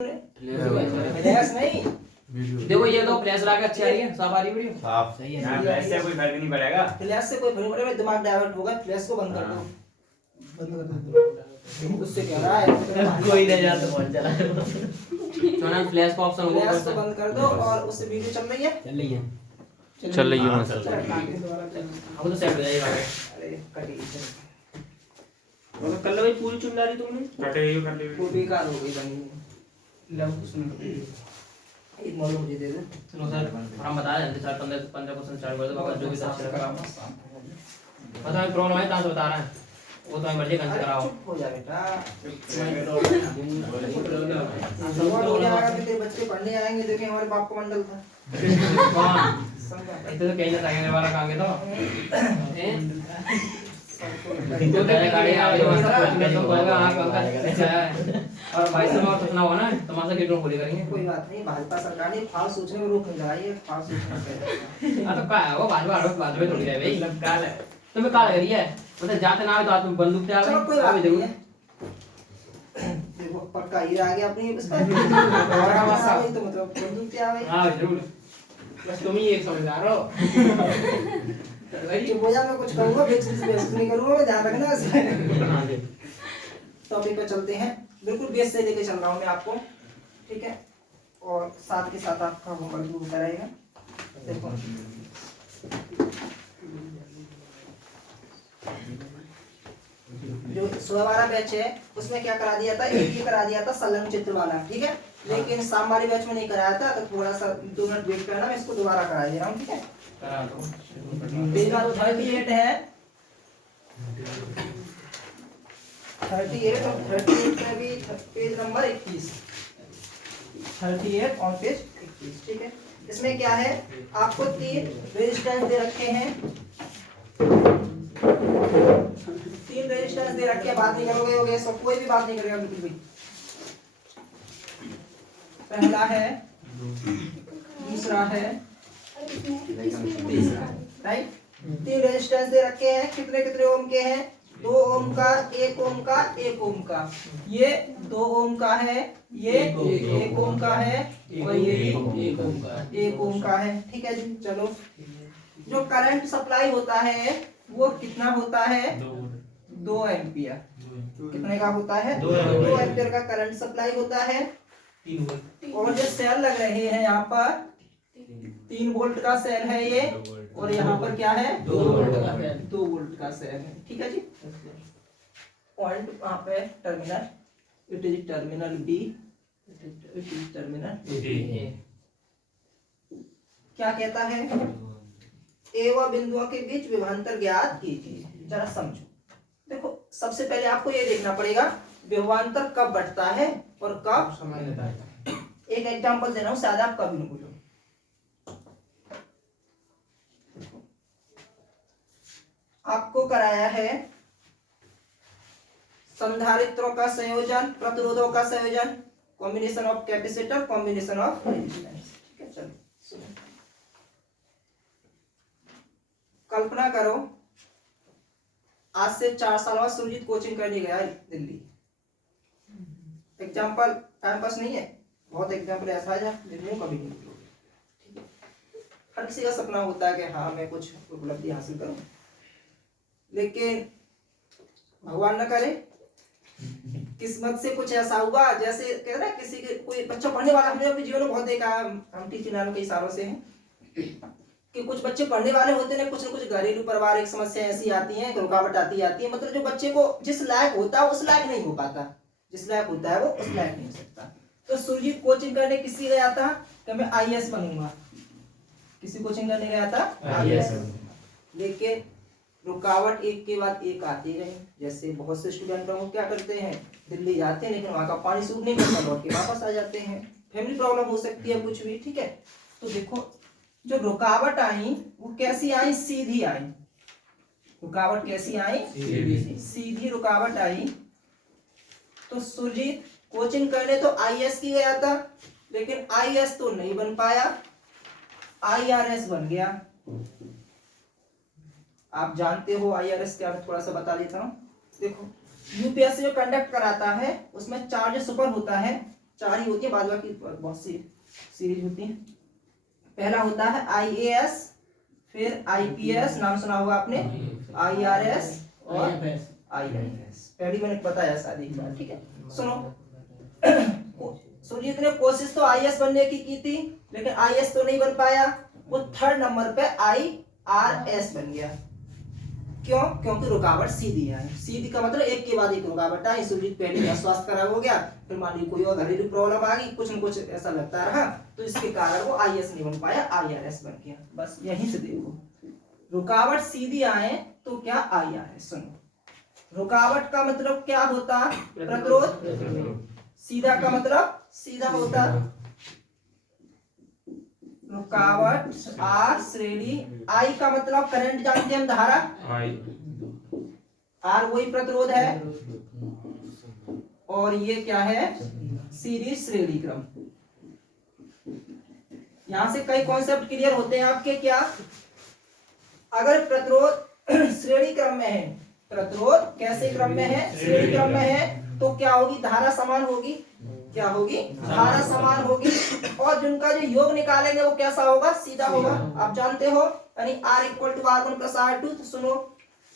Flash नहीं देखो ये तो फ्लैश लगा के अच्छी आ रही है, साफ आ रही है वीडियो, साफ सही है। यहाँ फ्लैश से कोई फर्क नहीं पड़ेगा। फ्लैश से कोई फर्क नहीं पड़ेगा, दिमाग डाइवर्ट होगा। फ्लैश को बंद कर दो, बंद कर दो। उससे क्या रहा है, कोई नहीं यार तो बहुत चला चैनल फ्लैश का ऑप्शन होगा, फ्लैश को बंद कर दो। और उससे वीडियो चल रही है, चल रही है, चल रही है हाँ, मस्त। चल रही है। अब तो सेट हो जाएगा। अरे कटी और कल भाई पूरी चुन डाली तुमने, कटे यू कर ले। वो बेकार हो गई बनी। लो उसमें एक मॉडल मुझे दे दो। चलो सर हम बता देंगे सर 15% चार्ज कर दो बाबा, जो भी अच्छा लगा पता है प्रॉब्लम है तो बता रहा है, वो तो मर्जी कौन से कराओ। चुप हो जा बेटा, वो हो जाएगा कि तेरे बच्चे पढ़ने आएंगे, देखें हमारे बाप का मंडल था। इतने तो कहीं ना कहीं वाला कहांगे तो गाड़ी आ गई वहां से पहुंच गए तो बोलेगा हां अंकल ऐसा है। और भाई साहब और सोचना हो ना तमाशा की ड्रोन खोली करेंगे। कोई बात नहीं, भाजपा सरकार ने फाल सोचने में रोक नहीं लगाई है, फाल सोचना चाहिए। हां तो का है वो बाद में थोड़ी है भाई, मतलब काल है तुम्हें काल करी है, मतलब जाते ना तो तुम बंदूक पे आ चलो कोई बात नहीं है। देखो पक्का हीरा आ गया अपनी इस पर और आवाज आ गई तो मतलब बंदूक पे आ गई। हां जरूर, बस तुम ही एक समझदार हो। भाई चुप हो जा, मैं कुछ कहूंगा बेच नहीं करूंगा, मैं ध्यान रखना इसमें। टॉपिक पे चलते हैं, बिल्कुल बेस से लेके चल रहा हूं मैं आपको, ठीक है। और साथ के साथ आपका होमवर्क भी होता रहेगा। देखो जो 16-12 बैच है उसमें क्या करा दिया था, एक ही करा दिया था संलग्न चित्र वाला, ठीक है। लेकिन शाम वाले बैच में नहीं कराया था, तो थोड़ा सा 2 मिनट वेट करना, मैं इसको दोबारा करा दे रहा हूँ, ठीक है। करा दो पेज नंबर 38 है, 38 और 38 में भी पेज नंबर 21, 38 और पेज 21, ठीक है। इसमें क्या है, आपको 3 रेजिस्टेंस दे रखे हैं, 3 रेजिस्टेंस दे रखे हैं। बात नहीं करोगे होगे, सब कोई भी बात नहीं करेगा बिल्कुल भी। पहला है, दूसरा है, तीसरा, राइट। 3 रेजिस्टेंस दे रखे हैं, कितने कितने ओम के हैं, 2 ओम का, 1 ओम का, 1 ओम का। ये 2 ओम का है, ये 1 ओम का है, और ये भी 1 ओम का, 1 ओम का है, ठीक है जी। चलो, जो करंट सप्लाई होता है वो कितना होता है, 2 एम्पियर। कितने का होता है, 2 एम्पियर का करंट सप्लाई होता है। और जो सेल लग रहे हैं यहाँ पर 3 वोल्ट का सेल है ये, और यहाँ पर क्या है, 2 वोल्ट का सेल है, ठीक है जी। पॉइंट वहाँ पे terminal, it is terminal B, it is terminal A. क्या कहता है, ए व बिंदुओं के बीच विभवांतर ज्ञात कीजिए। जरा समझो, देखो सबसे पहले आपको ये देखना पड़ेगा विभवांतर कब बढ़ता है और कब समय लेता है। एक एग्जांपल दे रहा हूं, शायद आप कभी नहीं बोलो। आपको कराया है संधारित्रों का संयोजन, प्रतिरोधों का संयोजन, combination of capacitor, combination of resistance, ठीक है। चलो सुनो, कल्पना करो आज से 4 साल बाद सुरजीत कोचिंग करने गया दिल्ली। एग्जाम्पल टाइम पास नहीं है, बहुत एग्जाम्पल ऐसा है जिन्हें कभी नहीं बोलोगे, ठीक है। हर किसी का सपना होता है कि हाँ मैं कुछ उपलब्धि हासिल करूं, लेकिन भगवान न करे किस्मत से कुछ ऐसा हुआ, जैसे कहते हैं किसी के कोई बच्चा पढ़ने वाला, हमने अपने जीवन में बहुत देखा, हम टीचिंग लाइन के इशारों से हैं कि कुछ बच्चे पढ़ने वाले होते हैं, कुछ न कुछ घरेलू पारिवारिक समस्या ऐसी आती हैं, रुकावट आती है, मतलब जो बच्चे को जिस लायक होता है उस लायक नहीं हो पाता, जिस लायक होता है वो उस लायक नहीं हो सकता। तो सुरजीत कोचिंग करने किसी गया था कि मैं आईएएस बनूंगा, किसी कोचिंग करने गया था आईएएस, लेकिन रुकावट एक के बाद एक आती रही। जैसे बहुत से स्टूडेंट लोग क्या करते हैं, दिल्ली जाते हैं लेकिन वहां का पानी सूट नहीं करता, लौट के वापस आ जाते हैं, फैमिली प्रॉब्लम हो सकती है कुछ भी, ठीक है। तो देखो जो रुकावट आई वो कैसी आई, सीधी आई। रुकावट कैसी आई, सीधी रुकावट आई। तो सुरजीत कोचिंग करने तो आईएएस की गया था, लेकिन आईएएस तो नहीं बन पाया, आईआरएस बन गया। आप जानते हो आईआरएस क्या, मैं थोड़ा सा बता देता हूँ। देखो यूपीएससी जो कंडक्ट कराता है उसमें चार्ज सुपर होता है, 4 ही होती है, बाद बाकी बहुत सी सीरीज होती है। पहला होता है IAS, फिर IPS, नाम सुना होगा आपने, IRS और IFS। पहली मैंने बताया शायद एक बार, ठीक है। सुनो, सुरजीत ने कोशिश तो IAS बनने की थी, लेकिन IAS तो नहीं बन पाया, वो 3rd नंबर पे IRS बन गया। क्यों? क्योंकि रुकावट सीधी है। सीधी का मतलब एक के बाद एक रुकावट आई। सुरजीत पहले का स्वास्थ्य खराब हो गया, फिर मान लीजिए कोई और घरेलू प्रॉब्लम आ गई, कुछ न कुछ ऐसा लगता रहा, तो इसके कारण वो IAS नहीं बन पाया, IRS बन गया। बस यहीं से देखो, रुकावट सीधी आए तो क्या IRS। सुनो, रुकावट का मतलब क्या होता? प्रतिरोध। सीधा का मतलब सीधा होता रुकावट। R श्रेणी, I का मतलब करंट जानते हैं हम, धारा। R वही प्रतिरोध है, और ये क्या है? सीरीज श्रेणी क्रम। यहां से कई कॉन्सेप्ट क्लियर होते हैं आपके। क्या? अगर प्रतिरोध श्रेणी क्रम में है, प्रतिरोध कैसे क्रम में है? श्रेणी क्रम में है, तो क्या होगी? धारा समान होगी। क्या होगी? धारा समान होगी। और जिनका जो योग निकालेंगे वो कैसा होगा? सीधा होगा। आप जानते हो, यानी R = R1 + R2। तो सुनो,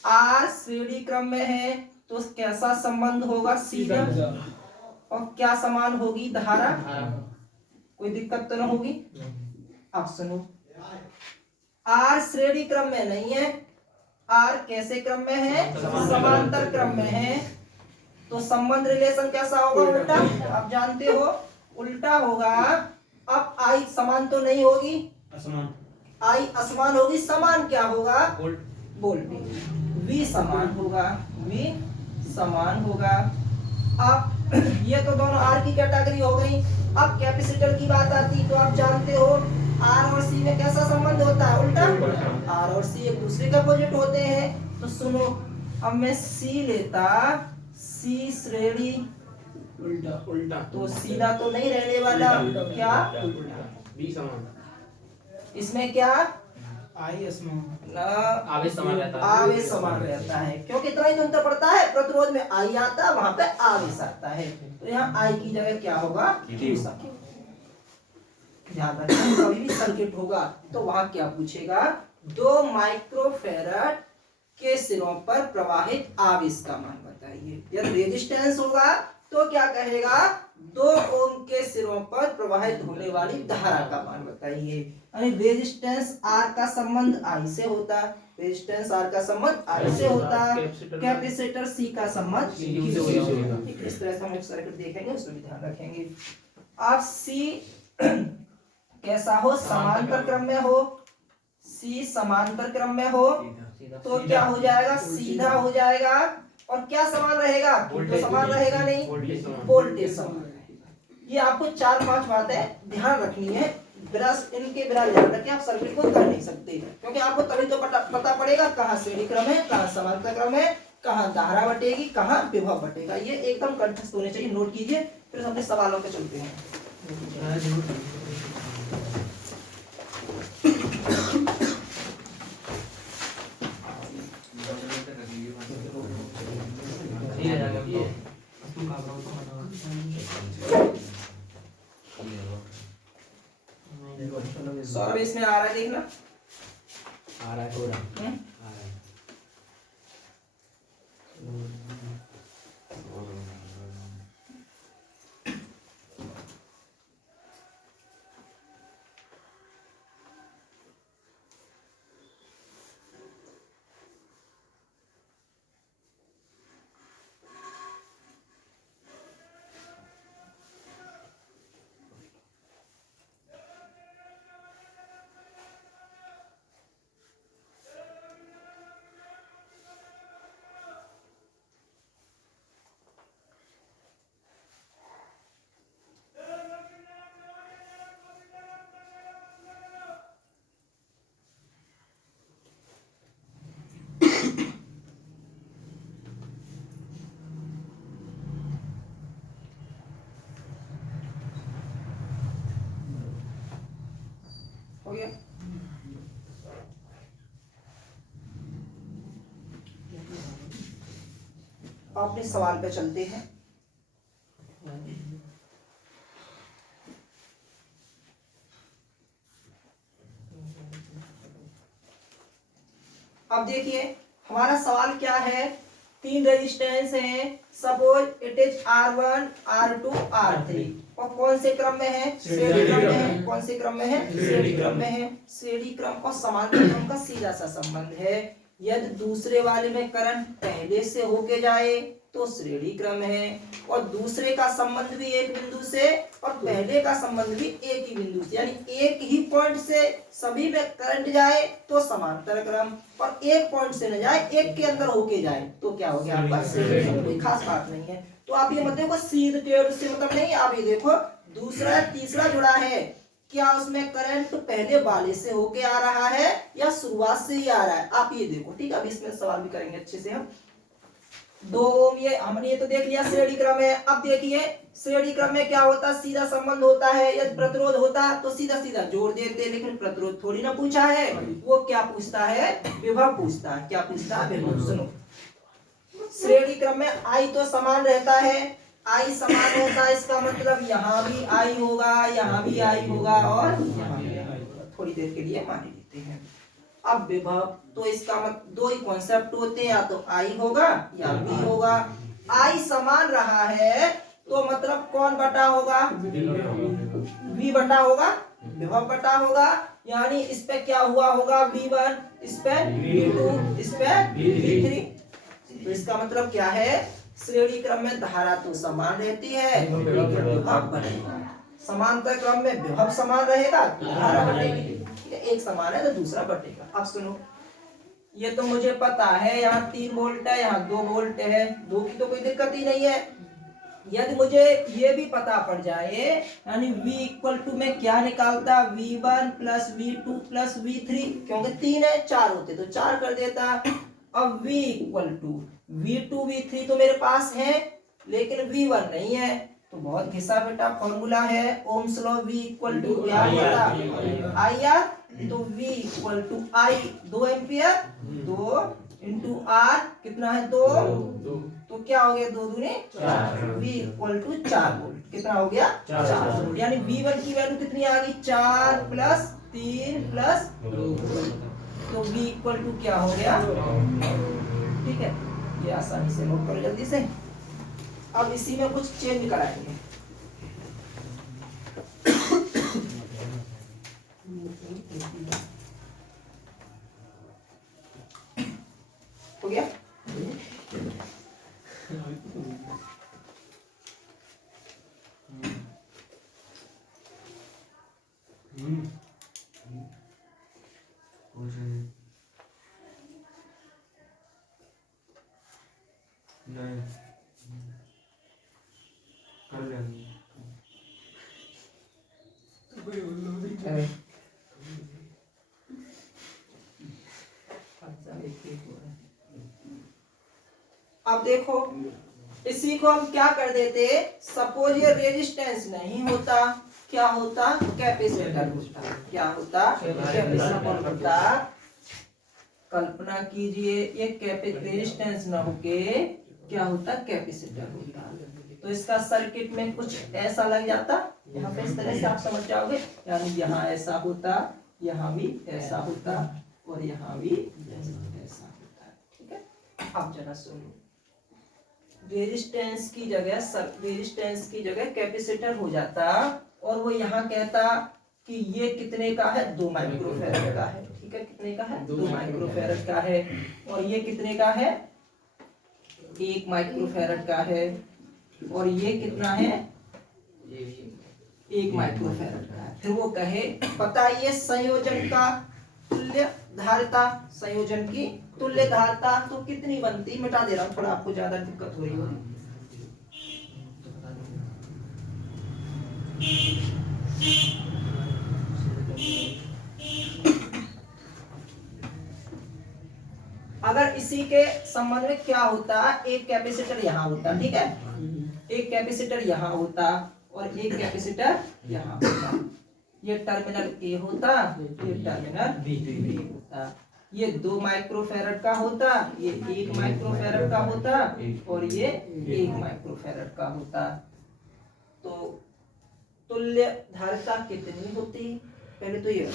R श्रेणी क्रम में है तो कैसा संबंध होगा? सीधा। और क्या समान होगी? धारा। कोई दिक्कत तो नहीं होगी। अब सुनो, R श्रेणी क्रम में नहीं है, R कैसे क्रम में है? समांतर क्रम में है। तो संबंध रिलेशन कैसा होगा? उल्टा। आप जानते हो, उल्टा होगा। अब I समान तो नहीं होगी, I असमान होगी, समान क्या होगा? वोल्टेज। V समान होगा, V समान होगा। अब ये तो दोनों R की कैटेगरी हो गई। अब कैपेसिटर की बात आती तो आप जानते हो R और C में कैसा संबंध होता है? उल्टा। R और C एक दूसरे के अपोजिट होते हैं। तो सुनो, अब मैं C लेता, C श्रेणी उल्टा तो सीधा तो नहीं रहने वाला, क्या? उल्टा। बी समान, इसमें क्या? आवेश आवेश समान रहता है। आवेश समान रहता है, क्योंकि इतना ही तो अंतर पड़ता है। प्रतिरोध में I आता है, वहां पे आवेश आता है। तो यहाँ I की जगह क्या होगा? Q circuit. ध्यान रखना, कभी भी सर्किट होगा तो वहां क्या पूछेगा? 2 माइक्रोफैराड के सिरों पर प्रवाहित आवेश का मान बताइए। यदि रेजिस्टेंस होगा तो क्या कहेगा? 2 ओम के सिरों पर प्रवाहित होने वाली धारा का मान बताइए। यानी रेजिस्टेंस R का संबंध I से होता, रेजिस्टेंस R का संबंध I से होता, कैपेसिटर C का संबंध Q से होता। इस तरह से हम एक सर्किट देखेंगे, उसमें भी ध्यान रखेंगे। अब C कैसा हो? समांतर क्रम में हो। C समांतर क्रम में हो तो क्या हो जाएगा? सीधा हो जाएगा। और क्या समान रहेगा? तो समान रहेगा नहीं, वोल्टेज समान रहेगा। ये आपको 4-5 बातें ध्यान रखनी है। इनके बिना ध्यान रखें आप सर्किट को कर नहीं सकते, क्योंकि आपको तभी तो पता पड़ेगा कहाँ श्रेणी क्रम है, कहाँ समांतर क्रम है, कहाँ धारा बटेगी, कहाँ विभव बटेगा। ये एकदम कंठस्थ होने चाहिए, नोट कीजिए। फिर अपने सवालों पे चलते हैं। सौरभ इसमें आ रहा है, देखना आ रहा है पूरा आ रहा है। हो गया। अपने सवाल पे चलते हैं। अब देखिए हमारा सवाल क्या है, 3 रेजिस्टेंस हैं, suppose it is R1 R2 R3 और कौन से क्रम में है, श्रेणी क्रम में है। कौन से क्रम में है, श्रेणी क्रम में है। श्रेणी क्रम और समांतर क्रम का सीधा सा संबंध है। यदि दूसरे वाले में करंट पहले से होके जाए तो श्रेणी क्रम है, और दूसरे का संबंध भी एक बिंदु से और पहले का संबंध भी एक ही बिंदु से, यानी एक ही पॉइंट से सभी में करंट जाए तो समांतर क्रम, और एक पॉइंट से न जाए एक के अंदर होके जाए तो क्या हो गया आपका श्रेणी क्रम। कोई खास बात नहीं है। तो आप ये मत देखो सीध टेढ़ से मतलब नहीं, आप ये देखो दूसरा तीसरा जुड़ा है, क्या उसमें करंट पहले वाले से होके आ रहा है या शुरुआत से ही आ रहा है, आप ये देखो। ठीक है, अब इसमें सवाल भी करेंगे अच्छे से हम। 2 ओम ये हमने ये तो देख लिया श्रेणी क्रम है। अब देखिए श्रेणी क्रम में क्या होता, सीधा संबंध होता है। यदि प्रतिरोध होता तो सीधा सीधा जोड़ देते, लेकिन प्रतिरोध थोड़ी ना पूछा है, वो क्या पूछता है, विभव पूछता है। क्या पूछता है, विभव। सुनो, श्रेणी क्रम में आई तो समान रहता है, आई समान रहता है, इसका मतलब यहाँ भी आई होगा, यहाँ भी आई होगा और यहाँ भी आई होगा। थोड़ी देर के लिए मान लेते हैं। अब विभव तो इसका मतलब दो ही कॉन्सेप्ट होते हैं, या तो आई होगा या बी होगा। आई समान रहा है तो मतलब कौन बटा होगा, V बटा होगा, विभव बटा होगा। यानी इस पे क्या हुआ होगा, V1, इस पे V2, इस पे V3। तो इसका मतलब क्या है, श्रेणी क्रम में धारा तो समान रहती है, विभव बढ़ेगा। समांतर क्रम में विभव समान रहेगा, धारा बढ़ेगी। एक समान है तो दूसरा बढ़ेगा। अब सुनो, ये तो मुझे पता है यहाँ 3 वोल्ट है, यहाँ 2 वोल्ट है, 2 की तो कोई दिक्कत ही नहीं है। यदि मुझे ये भी पता पड़ जाए, यानी V इक्वल टू में क्या निकालता, V1 plus V2 plus V3, क्योंकि 3 है, 4 होते तो 4 कर देता। अब V equal to V2 V3 तो मेरे पास है, लेकिन V1 नहीं है, तो बहुत घिसा बेटा फॉर्मूला है Ohm's law. V equal to क्या होता, IR, तो V equal to I 2 ampere, 2 into R कितना है 2, तो क्या हो गया 2 दूनी 4, V इक्वल टू 4 वोल्ट। कितना हो गया 4 वोल्ट। यानी V1 की वैल्यू कितनी आ गई, 4 प्लस 3 प्लस 2, तो V इक्वल टू क्या हो गया। ठीक है, ये आसानी से नोट करो जल्दी से। अब इसी में कुछ चेंज कराएंगे। हो गया, नहीं कर लेंगे। अब देखो इसी को हम क्या कर देते, सपोज ये रेजिस्टेंस नहीं होता, क्या होता, कैपेसिटर होता। क्या होता, कैपेसिटर होता। कल्पना कीजिए ये रेजिस्टेंस ना होके क्या होता, कैपेसिटर होता, तो इसका सर्किट में कुछ ऐसा लग जाता। यहाँ पे इस तरह से आप समझ जाओगे, यानी यहाँ ऐसा होता, यहाँ भी ऐसा होता और यहाँ भी ऐसा होता। ठीक है, अब जरा सुनो, रेजिस्टेंस की जगह कैपेसिटर हो जाता, और वो यहाँ कहता कि ये कितने का है, 2 माइक्रोफैरड का है। ठीक है, कितने का है, 2 माइक्रोफैरड का है, और ये कितने का है, 1 माइक्रोफैरड का है, और ये कितना है, 1 माइक्रोफैरड का है। फिर वो कहे बताइए संयोजन का तुल्य धारिता, संयोजन की तुल्य धारिता तो कितनी बनती, मिटा दे रहा हूं, थोड़ा आपको ज्यादा दिक्कत हो रही होगी। अगर इसी के संबंध में क्या होता, एक कैपेसिटर यहाँ होता, ठीक है, एक कैपेसिटर यहाँ होता और एक कैपेसिटर यहाँ होता। ये टर्मिनल A होता, ये टर्मिनल B होता। ये 2 माइक्रोफैरड का होता, ये 1 माइक्रोफैरड का होता और ये 1 माइक्रोफैरड का होता। तो तुल्य धारिता कितनी होती, पहले तो ये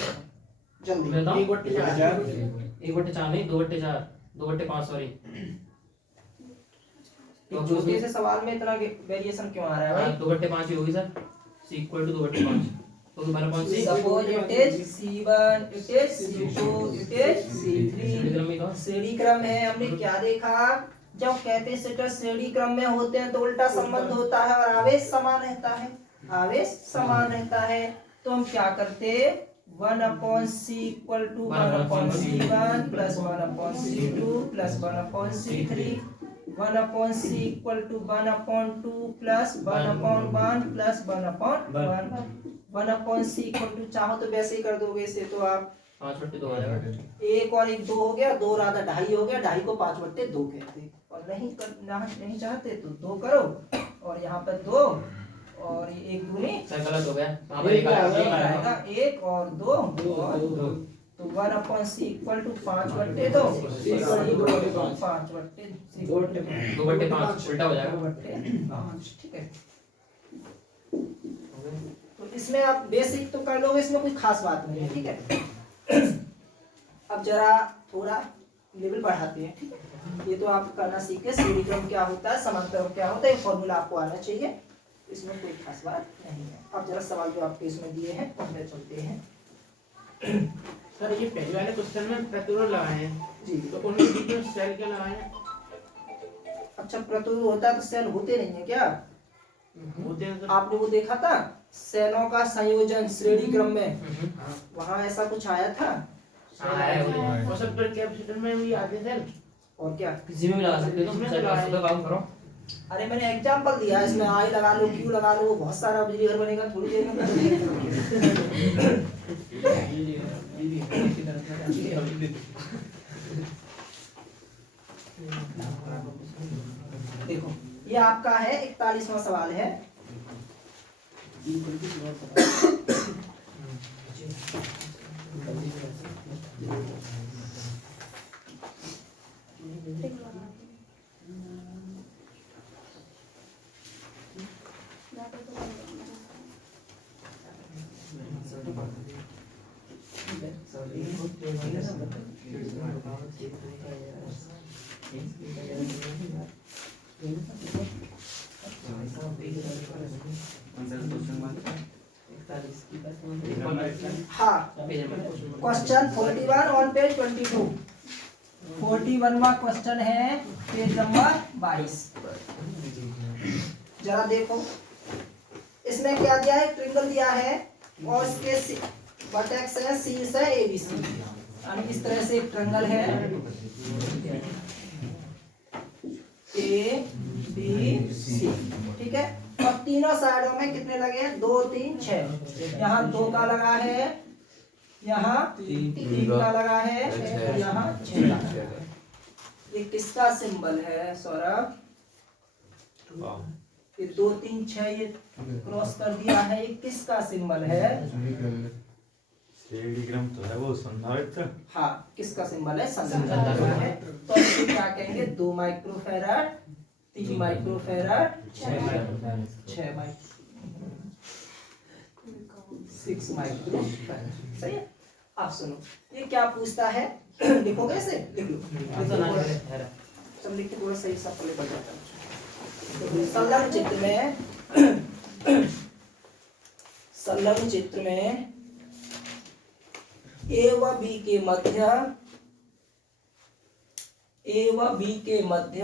जल्दी, 1/4 1/4 नहीं, 2/4, 2/5 सॉरी। एक छोटे से सवाल में इतना वेरिएशन क्यों आ रहा है भाई? 2/5 ही होगी सर, c इक्वल टू 2/5, तो 1/c। Suppose it is C1, it is C2, it is C3। श्रेणी क्रम है। हमने क्या देखा, जब कैपेसिटर श्रेणी क्रम में होते हैं तो उल्टा संबंध होता है और आवेश समान रहता है, आवेश समान रहता है। तो हम क्या करते, 1/c equal to 1/c1 plus 1/c2 plus 1/c3, 1/c equal to 1/2 plus 1/1 plus 1/1, 1/c equal to, चाहो तो वैसे ही कर दोगे इसे, तो आप 5/2 आ जाएगा। 1 और 1 2 हो गया, 2 राधा 2.5 हो गया, 2.5 को 5/2 कहते। और नहीं चाहते तो 2 करो, और यहाँ पर 2 और ये 1 दूनी सर गलत हो गया, वहाँ पर एक एक आएगा। आएगा, 1 और 2 और 2, तो 1/c इक्वल टू 5/2, 2/5 उल्टा हो जाएगा। 2/5, ठीक है। तो इसमें आप बेसिक तो कर लोगे, इसमें कोई खास बात नहीं है, ठीक है। अब जरा थोड़ा लेवल बढ़ाते हैं, ठीक है। ये तो आप करना सीखे, श्रेणी क्रम क्या होता है, समांतर क्या होता है, ये फॉर्मूला आपको आना चाहिए, इसमें कोई खास बात नहीं है। अब जरा सवाल जो आपके इसमें दिए हैं उनमें चलते हैं। सर ये पहले वाले क्वेश्चन में प्रतिरोध लगाए हैं जी, तो उनके बीच में सेल क्या लगाए हैं? अच्छा प्रतिरोध होता है तो सेल होते नहीं है क्या? होते हैं सर। आपने वो देखा था सेलों का संयोजन श्रेणी क्रम में, वहां ऐसा कुछ आया था? और सर फिर कैपेसिटर में भी आते सेल। और क्या, किसी में भी लगा सकते हो तुम, सर बस तो काम करो। अरे मैंने एग्जांपल दिया, इसमें आई लगा लो, क्यू लगा लो, बहुत सारा बिजली घर बनेगा थोड़ी देर में। देखो ये आपका है 41वां सवाल है। हाँ, क्वेश्चन 41 ऑन पेज 22, 41वां क्वेश्चन है पेज नंबर 22। जरा देखो इसमें क्या दिया है, ट्रिंगल दिया है और इसके वर्टेक्स है शीर्ष है ABC, यानी इस तरह से एक ट्रिंगल है ABC, ठीक है। और तीनों साइडों में कितने लगे हैं, 2 3 6, यहाँ 2 का लगा है, यहाँ 3 का लगा है, और यहाँ 6 का लगा है। ये किसका सिंबल है सौरभ? ये 2 3 6 ये क्रॉस कर दिया है, ये किसका सिंबल है? श्रेणी क्रम तो है वो संधारित्र। हाँ, किसका सिंबल है? संधारित्र है। तो इसे क्या कहेंगे, 2 माइक्रोफैराड, 3 माइक्रोफैराड, 6 माइक्रोफैराड, सही है। आप सुनो ये क्या पूछता है, लिखोगे इसे, लिख लो, सब लिख के थोड़ा सही सा पहले बढ़ जाता है। संलग्न चित्र में, संलग्न चित्र में A व B के मध्य, A व B के मध्य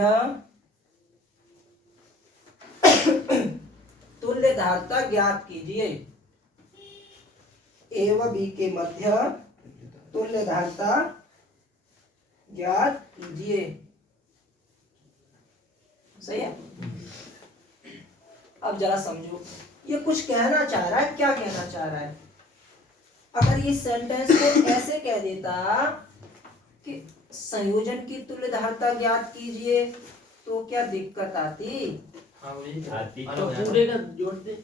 तुल्य धारता ज्ञात कीजिए। A व B के मध्य तुल्य धारता ज्ञात कीजिए, सही है। अब जरा समझो ये कुछ कहना चाह रहा है, क्या कहना चाह रहा है? अगर ये सेंटेंस को ऐसे कह देता कि संयोजन की तुल्य धारता ज्ञात कीजिए तो क्या दिक्कत आती? तो पूरे का जोड़ दे।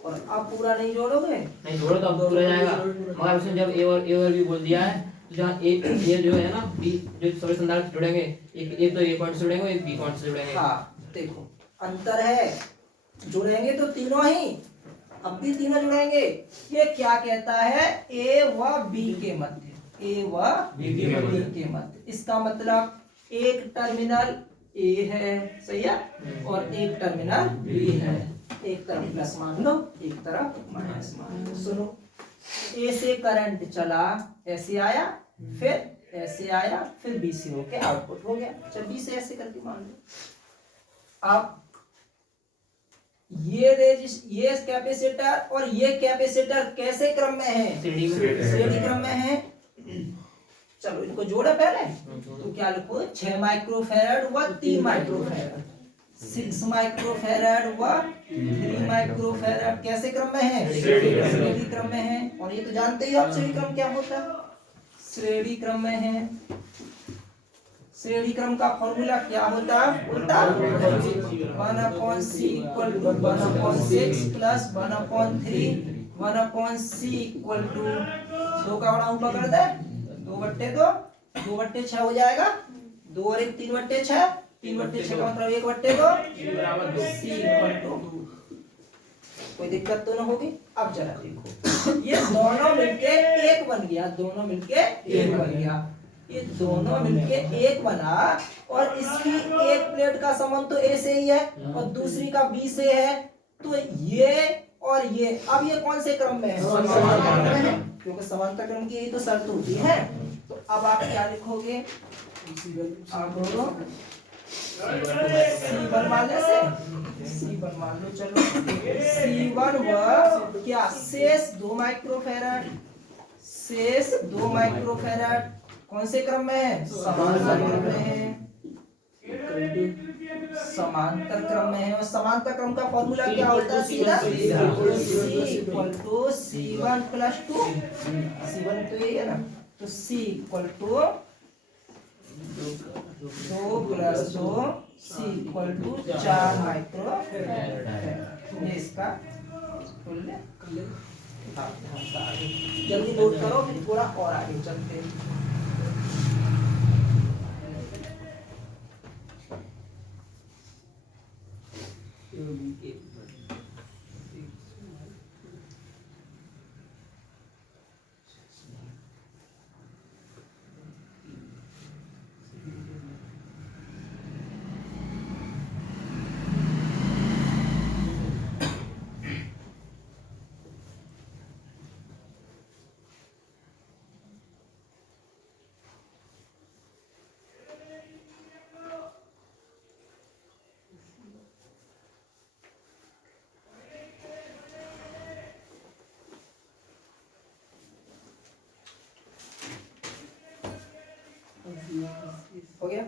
और आप पूरा नहीं जोड़ोगे? नहीं जोड़ो तो अब पूरा जाएगा, मगर उसने जब ए और बी बोल दिया है तो जहाँ ये जो है ना बी, जो सभी संधारित्र जुड़ेंगे, एक तो ए पॉइंट से जुड़ेंगे, एक बी पॉइंट से जुड़ेंगे। हाँ देखो अंतर है, जुड़ेंगे तो तीनों ही, अब भी तीनों जुड़ेंगे। ये क्या कहता है, ए व बी के मध्य, ए व बी के मध्य। इसका मतलब एक टर्मिनल ए है, सही है, और एक टर्मिनल बी है। एक तरफ प्लस मान लो, एक तरफ माइनस मान लो। सुनो, ए से करंट चला, ऐसे आया, फिर ऐसे आया, फिर बी से होके आउटपुट हो गया। चल बी से ऐसे करके मान लो। अब ये कैपेसिटर और ये कैपेसिटर कैसे क्रम में है? श्रेणी क्रम में है। चलो इनको जोड़े पहले, तो क्या लिखो, 6 माइक्रोफैरड व 3 माइक्रोफैरड, 6 माइक्रोफैरड व 3 माइक्रोफैरड कैसे क्रम में है? श्रेणी क्रम में है। और ये तो जानते ही हो आप श्रेणी क्रम क्या होता है। श्रेणी क्रम में है। श्रेणी क्रम का फॉर्मूला क्या होता है? उल्टा 1/c equal to 1/6 plus 1/3 1/c equal to 2 का बड़ा ऊपर कर दे, 2/2 2/6 हो जाएगा। 2 और 1 3/6, 3/6 का मतलब 1/2 c इक्वल टू। कोई दिक्कत तो ना होगी। अब जरा देखो, ये दोनों मिलके एक बन गया, दोनों मिलके एक बन गया। ये दोनों मिलके एक बना, और इसकी एक प्लेट का संबंध तो ए से ही है और दूसरी का बी से है, तो ये और ये, अब ये कौन से क्रम में है? समांतर क्रम में है, क्योंकि समांतर क्रम की यही तो शर्त होती है। तो अब आप क्या लिखोगे? आप C1 मानने से C1 मान लो। चलो C1 व क्या शेष 2 माइक्रोफैरड, शेष 2 माइक्रोफैरड कौन से क्रम में है? समांतर क्रम में है। समांतर क्रम में है। और समांतर क्रम का फॉर्मूला क्या होता है? सीधा C equal to C1 plus 2, C1 तो यही है ना, तो C equal to 2 plus 2, C equal to 4 microfarad. ये इसका तुल्य। जल्दी नोट करो, फिर थोड़ा और आगे चलते हैं। हो गया?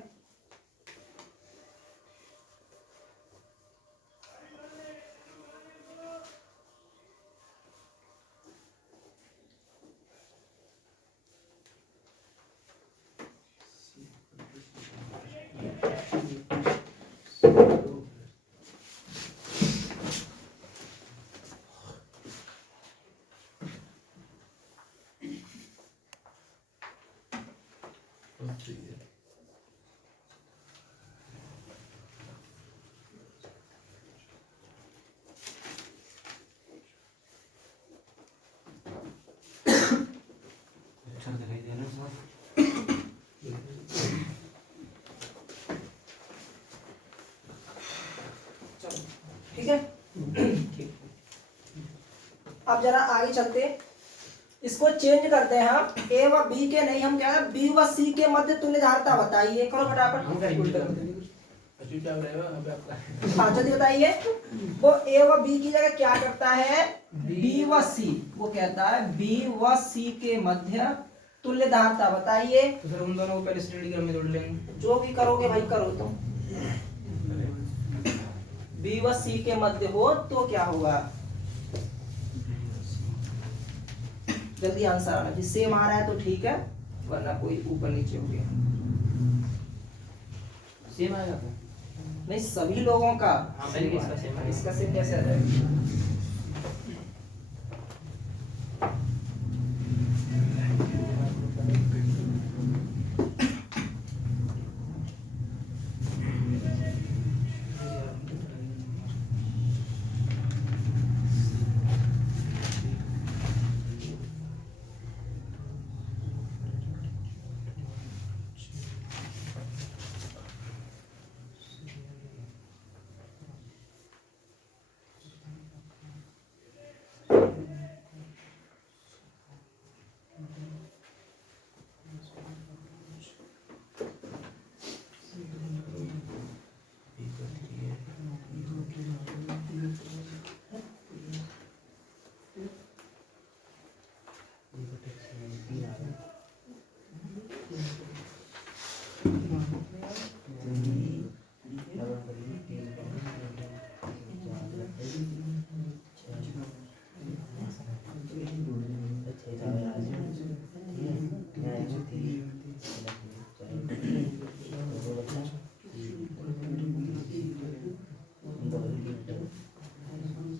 ठीक है। अब जरा आगे चलते, इसको चेंज करते हैं हम। ए व बी के नहीं, हम क्या है, बी व सी के मध्य तुल्य धारता बताइए। करो फटाफट। हाँ जल्दी बताइए। वो ए व बी की जगह क्या करता है? बी व सी, वो कहता है बी व सी के मध्य तुल्य धारता बताइए। तो सर उन दोनों को पहले स्टडी क्रम में जोड़ लेंगे। जो भी करोगे भाई करो। तो बी व सी के मध्य हो तो क्या होगा? जल्दी आंसर आना। जी सेम आ रहा है तो ठीक है, वरना कोई ऊपर नीचे हो गया। सेम आएगा क्या? नहीं सभी लोगों का। हाँ, मैंने इसका सेम आएगा। इसका सेम कैसे आ जाएगा?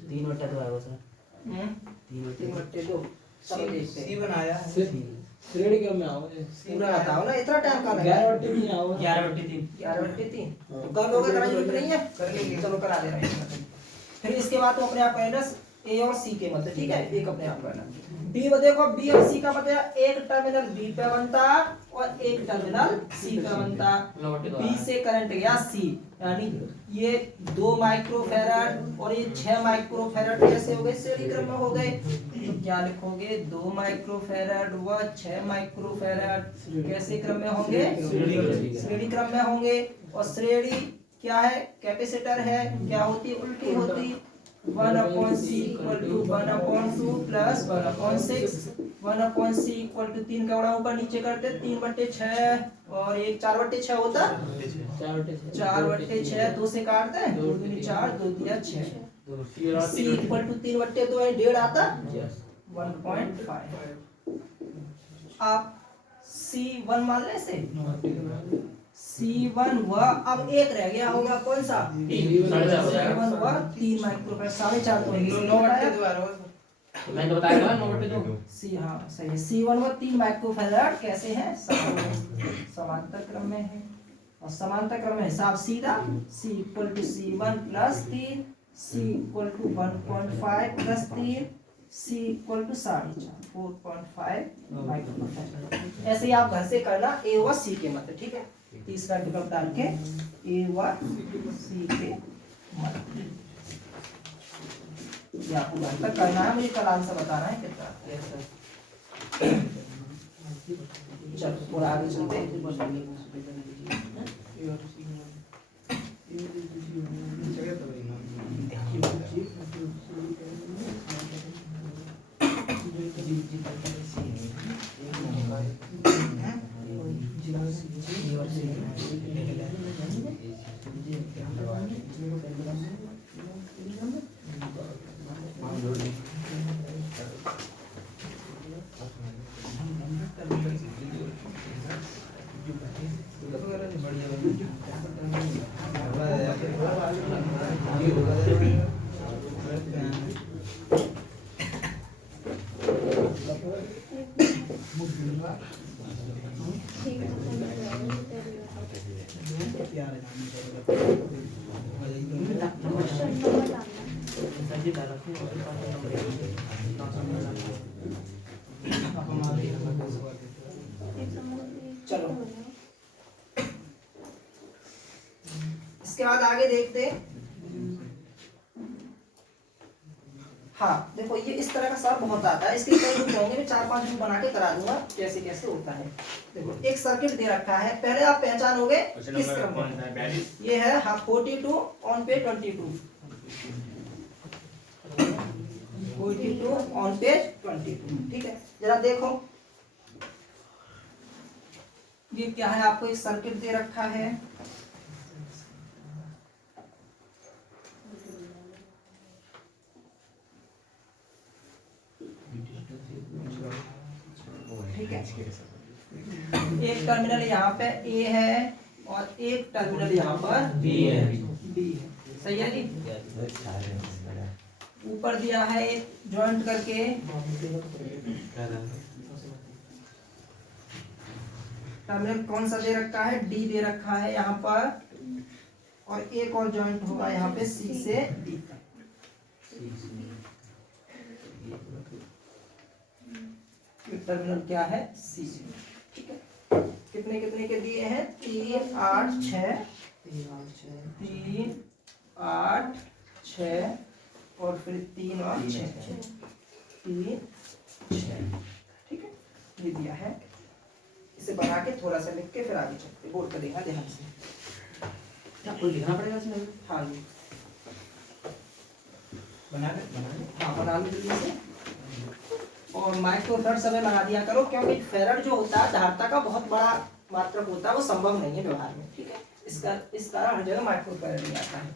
तीन बट्टा तो आएगा सर। तीन बट्टे दो। चलो देखते हैं। सी बनाया श्रेणी क्रम में आओ पूरा बताओ ना, इतना टाइम कहाँ लगा? 11 बट्टे नहीं आओ 11 बट्टे 3। 11 बट्टे 3 तो कर लोगे, कराने की जरूरत नहीं है, कर लेंगे, चलो करा दे रहे हैं। फिर इसके बाद तो अपने आप माइनस ए और सी के मध्य, ठीक है, एक अपने आप करना। बी देखो, बी और सी का मतलब एक टर्मिनल बी पे बनता और एक टर्मिनल सी पे बनता। बी से करंट गया सी, यानी ये 2 माइक्रोफैराड और ये 6 माइक्रोफैराड कैसे हो गए? श्रेणी क्रम में हो गए। तो क्या लिखोगे? 2 माइक्रोफैराड व 6 माइक्रोफैराड कैसे क्रम में होंगे? श्रेणी क्रम में होंगे। और श्रेणी क्या है? कैपेसिटर है, क्या होती है? उल्टी होती। 1/c equal to 1/2 plus 1/6। 1/c equal to 3 का बड़ा ऊपर नीचे करते 3/6 और एक 4/6 होता। 4/6 2 से काटते हैं, 2 दूनी 4, 2 दिया 6। c इक्वल टू 3/2 है, 1.5 आता 1.5। आप c1 मान ले से C1 व अब एक रह गया होगा, कौन सा? C1 व 3 माइक्रोफैराड, 4.5 तो 9 बट्टे 2 आ रहा है। मैं तो बताया था 9 बट्टे 2। सी, हाँ सही है। C1 व 3 माइक्रोफैराड कैसे हैं? समांतर क्रम में है। और समांतर क्रम में हिसाब सीधा C equal to C1 plus 3, C equal to 1.5 plus 3, C equal to 4.5 4.5 microfarad. ऐसे ही आप घर से करना A व C के मध्य, ठीक है। तीसरा विकल्प डाल के A व C के मध्य, ये आपको घर तक करना है, मुझे कल आंसर बताना है कितना। चलो थोड़ा आगे चलते चलो इसके बाद आगे देखते हैं। हाँ देखो, ये इस तरह का सवाल बहुत आता है, इसके कई रूप होंगे, मैं 4-5 रूप बना के करा दूंगा कैसे कैसे होता है। देखो एक सर्किट दे रखा है, पहले आप पहचानोगे किस क्रम में। ये है 42 ऑन पे 22, 42 ऑन पेज 22, ठीक है। जरा देखो ये क्या है, आपको एक सर्किट दे रखा है, ठीक है। एक टर्मिनल यहाँ पे A है और एक टर्मिनल यहाँ पर B है, सही है जी। ऊपर दिया है एक जॉइंट करके, टर्मिनल कौन सा दे रखा है? D दे रखा है यहाँ पर, और एक और जॉइंट होगा यहाँ पे C से D तक। टर्मिनल क्या है? C, ठीक है। कितने कितने के दिए हैं? 3, 8, 6, 3, 8, 6 और फिर 3 और 6, 3, 6, ठीक है, ये दिया है। इसे बना के थोड़ा सा लिख के फिर आगे चलते, बोर्ड पर देखना ध्यान से। आपको लिखना पड़ेगा इसमें? हाँ जी बना ले हाँ, बना लो जल्दी से। और माइक्रोफेराड समय लगा दिया करो, क्योंकि फेराड जो होता है धारिता का बहुत बड़ा मात्रक होता है, वो संभव नहीं है व्यवहार में, ठीक है। इस कारण हर जगह माइक्रोफेराड नहीं आता है।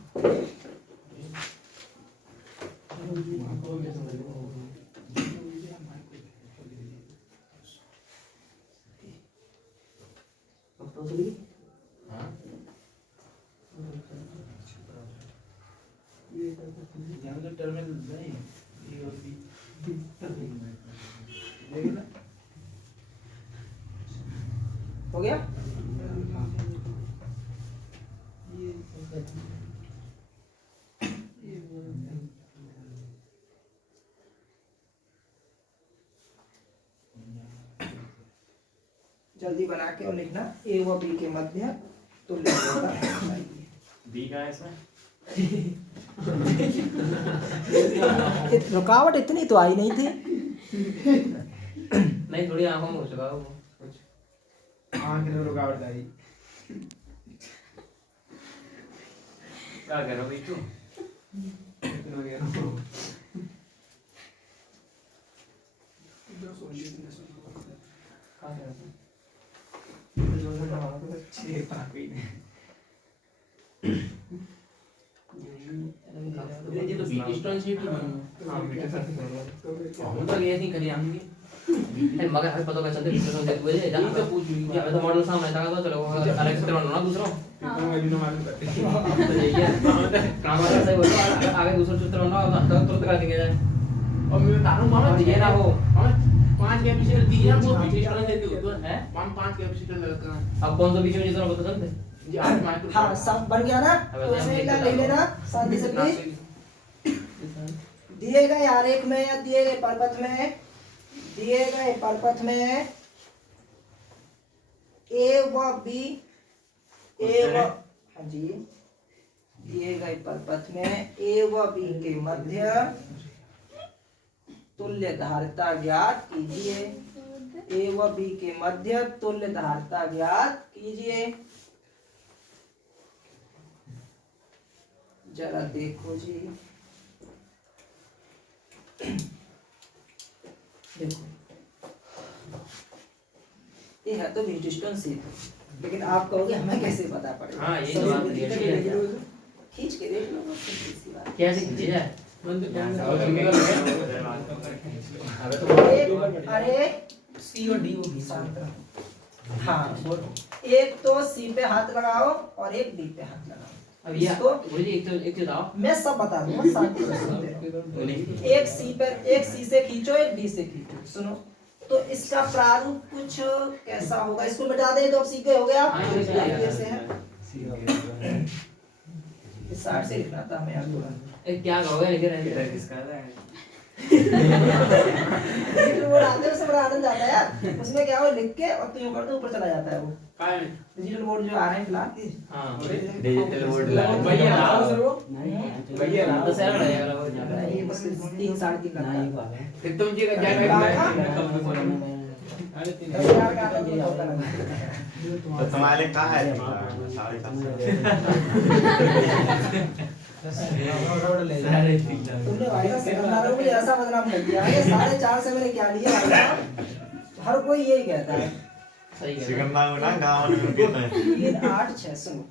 यहाँ तो टर्मिनल नहीं ये और भी हो गया। जल्दी बना के और लिखना, ए व बी के मध्य तुल्य बी का है इसमें? रुकावट इतनी तो आई नहीं थी। नहीं, थोड़ी आंखों में हो चुका वो कुछ। आँख में रुकावट आई। क्या कह रहा हूँ तू? इतना गया। ये तो बीट स्टोन शीट ही बनी। हां, बीट स्टोन। हम तो ये नहीं करी हमने। मगर हमें पता चलता है बीट स्टोन देख बोले जा तो पूछ ली या तो मॉडल सामने था तो चलो अलग से करवाना ना दूसरा। पेपर में भी ना मालूम करते। तो यही है। काम वाला सही बोलो, आगे दूसरा चित्र होना तो तुरंत कर देंगे जाए। और मैं बता रहा हूँ मामा, ये ना हो 5 कैपेसिटर दिए ना, वो बीच स्टोन से दिए तो है 5 कैपेसिटर लगा। अब कौन सा बीच में जितना बता सकते हैं? जी आज माइक्रो हाँ, सब बन गया ना, तो इसे इधर ले लेना शांति से प्लीज। दिए गए आरेख में या दिए गए परपथ में ए व बी, हाँ जी, दिए गए परपथ में ए व बी के मध्य तुल्य धारिता ज्ञात कीजिए। ए व बी के मध्य तुल्य धारिता ज्ञात कीजिए। जरा देखो जी, देखो ये है तो व्हीटस्टोन शीट, लेकिन आप कहोगे हमें कैसे पता पड़ेगा? हाँ, ये तो बात है। खींच के देख लो, सीधी बात। कैसे खींचे जाए? अरे सी और डी वो भी शांत रहो। हाँ, एक तो सी पे हाथ लगाओ और एक डी पे हाथ लगाओ। अब ये इसको बोलिए एक तो दाओ। मैं सब बता दूंगा, शांति से सुनते रहो। एक सी से खींचो, एक डी से खींचो। सुनो, तो इसका प्रारूप कुछ कैसा होगा? इसको मिटा दे तो अब सीख गए हो गया। कैसे है? इस साइड से लिखना था हमें आपको। क्या कहोगे लेके रहेंगे किसका है? डिजिटल बोर्ड आते हैं, उससे बड़ा आनंद आता है यार। उसमें क्या हो, लिख के और तू यूं कर दो, ऊपर चला जाता है वो। डिजिटल बोर्ड जो आ रहे हैं फिलहाल, हाँ डिजिटल बोर्ड भैया लाओ सर वो भैया ना तो सर रहेगा वो ये बस 3 साढ़े 3 लगता है। फिर तुम जी का जाएगा अरे 3 10,000 का आता है, होता है। तो तुम्हारे कहाँ है? 4.5 तुमने भाई साहब सेकंडारों को ऐसा बदनाम कर दिया है, 4.5 से मैंने क्या लिया भाई साहब? हर कोई यही कहता है। सही है। सिकंदर ना गाँव में कितना है? 3 8 6 सुनो,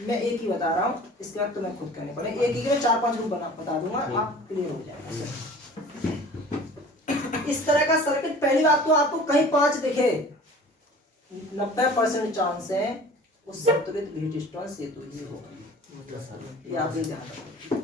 मैं एक ही बता रहा हूँ, इसके बाद तुम्हें खुद कहने पड़े। एक ही के 4-5 ग्रुप बता दूंगा, आप क्लियर हो जाएगा। इस तरह का सर्किट पहली बात तो आपको कहीं 5 दिखे, 90% चांस है उस संतुलित व्हीटस्टोन सेतु ही होगा। ये आप ये ध्यान रखो।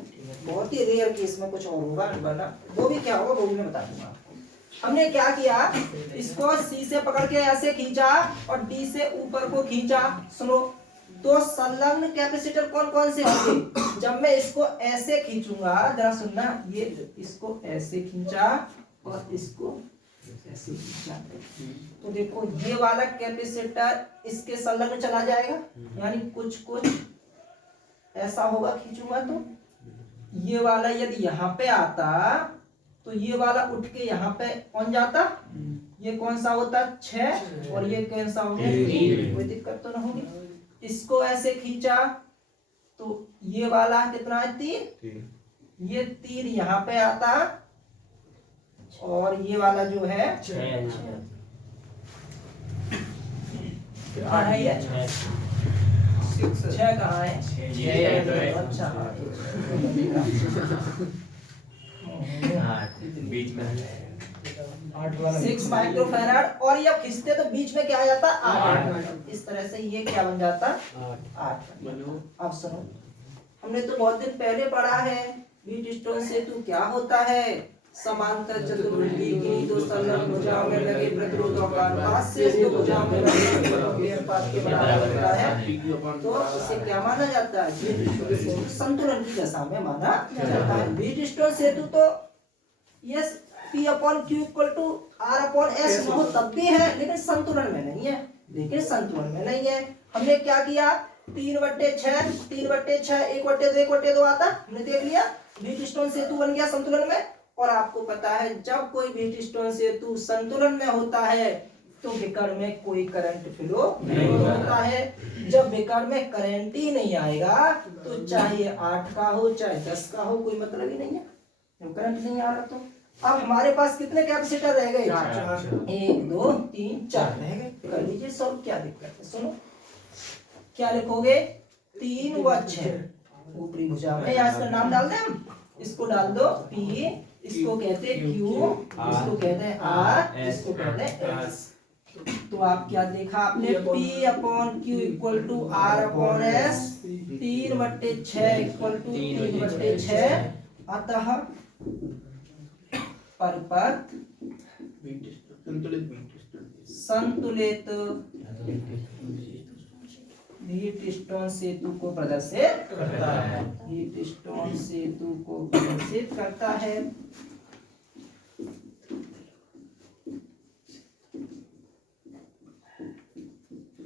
बहुत ही रेयर केस में कुछ और होगा, वरना वो भी क्या होगा वो भी मैं बता दूंगा आपको। हमने क्या किया, इसको सी से पकड़ के ऐसे खींचा और डी से ऊपर को खींचा। सुनो, 2 संलग्न कैपेसिटर कौन कौन से होंगे? जब मैं इसको ऐसे खींचूंगा, जरा सुनना, ये इसको ऐसे खींचा और इसको ऐसे खींचा, तो देखो ये वाला कैपेसिटर इसके संलग्न चला जाएगा, यानी कुछ ऐसा होगा। खींचूंगा तो ये वाला यदि यहाँ पे आता तो ये वाला उठ के यहाँ पे कौन जाता? ये कौन सा होता? 6 और ये कौन सा हो गया? 3। कोई दिक्कत तो ना होगी। इसको ऐसे खींचा तो ये वाला कितना है? 3। ये 3 यहाँ पे आता, और ये वाला जो है 6 कहाँ है ये? 6 कहाँ है? अच्छा बीच में 6 माइक्रोफैराड और ये अब खींचते तो बीच में क्या आ जाता? 8। इस तरह से ये क्या बन जाता? 8। अब सुनो, हमने तो बहुत दिन पहले पढ़ा है व्हीटस्टोन सेतु क्या होता है। समांतर चतुर्भुज की दो संलग्न भुजाओं में लगे प्रतिरोधों का अनुपात से दो भुजाओं में लगे प्रतिरोधों के अनुपात के बराबर होता है। तो इसे क्या माना जाता है? व्हीटस्टोन सेतु संतुलन की दशा में माना जाता है। व्हीटस्टोन सेतु तो yes P upon Q equal to R upon S न हो तब भी है, लेकिन संतुलन में नहीं है। लेकिन संतुलन में नहीं है। हमने क्या किया? 3/6 3/6 1/2 1/2 आता, हमने देख लिया व्हीटस्टोन सेतु बन गया संतुलन में। और आपको पता है जब कोई व्हीटस्टोन सेतु संतुलन में होता है तो विकर्ण में कोई करंट फ्लो नहीं होता है। जब विकर्ण में करंट ही नहीं आएगा तो चाहे 8 का हो चाहे 10 का हो, कोई मतलब ही नहीं है। जब करंट नहीं आ रहा तो अब हमारे पास कितने कैपेसिटर रह गए? 1 2 3 4 रह गए। कर लीजिए सॉल्व, क्या दिक्कत है? सुनो क्या लिखोगे? 3 व 6 ऊपरी भुजा में, या इसका नाम डाल दें हम, इसको डाल दो P, इसको कहते हैं Q, इसको कहते हैं R, इसको कहते हैं S। तो आप क्या देखा आपने? P upon Q equal to R upon S, 3/6 equal to 3/6। अतः परिपथ संतुलित व्हीटस्टोन सेतु को प्रदर्शित करता है। व्हीटस्टोन सेतु को प्रदर्शित करता है।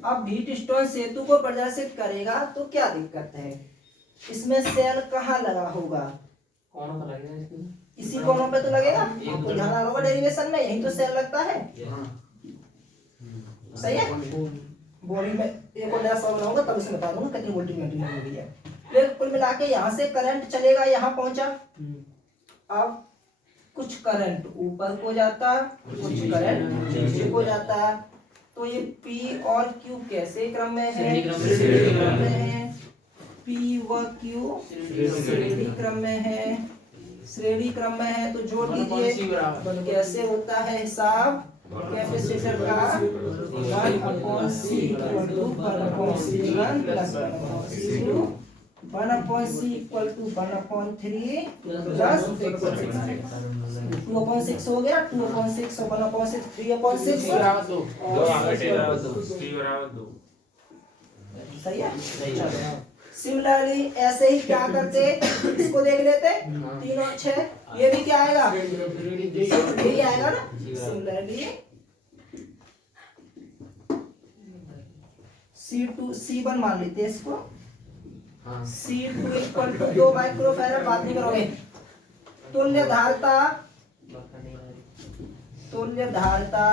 अब व्हीटस्टोन सेतु को प्रदर्शित करेगा तो क्या दिक्कत है? इसमें सेल कहाँ लगा होगा? कौन सा लगेगा इसमें? इसी कोनों पे तो लगेगा। आपको ध्यान आ रहा होगा डेरिवेशन में यही तो सेल लगता है। सही है। बॉडी में एक और नया सॉल्व बनाऊंगा तब उसे बता दूंगा कितनी वोल्टेज मेंटेन हो गई है। फिर कुल मिला के यहाँ से करंट चलेगा, यहाँ पहुंचा। अब कुछ करंट ऊपर को जाता, कुछ करंट नीचे को जाता। तो ये P और Q कैसे क्रम में है? श्रेणी क्रम में है। P व Q श्रेणी क्रम में है। श्रेणी क्रम में है तो जोड़ दीजिए। कैसे होता है हिसाब? कैपेसिटर का 1/C equal to 1/C1 plus 1/C2, 1/C equal to 1/3 plus 2/6 हो गया। 2/6 और 1/6 3/6 सही है। सिमिलरली ऐसे ही क्या करते, इसको देख लेते 3 और 6, ये भी क्या आएगा? यही आएगा ना। सिमिलरली C2 C1 मान लेते हैं इसको। C2 इक्वल टू 2 माइक्रोफैराड, बात नहीं करोगे। तुल्य धारता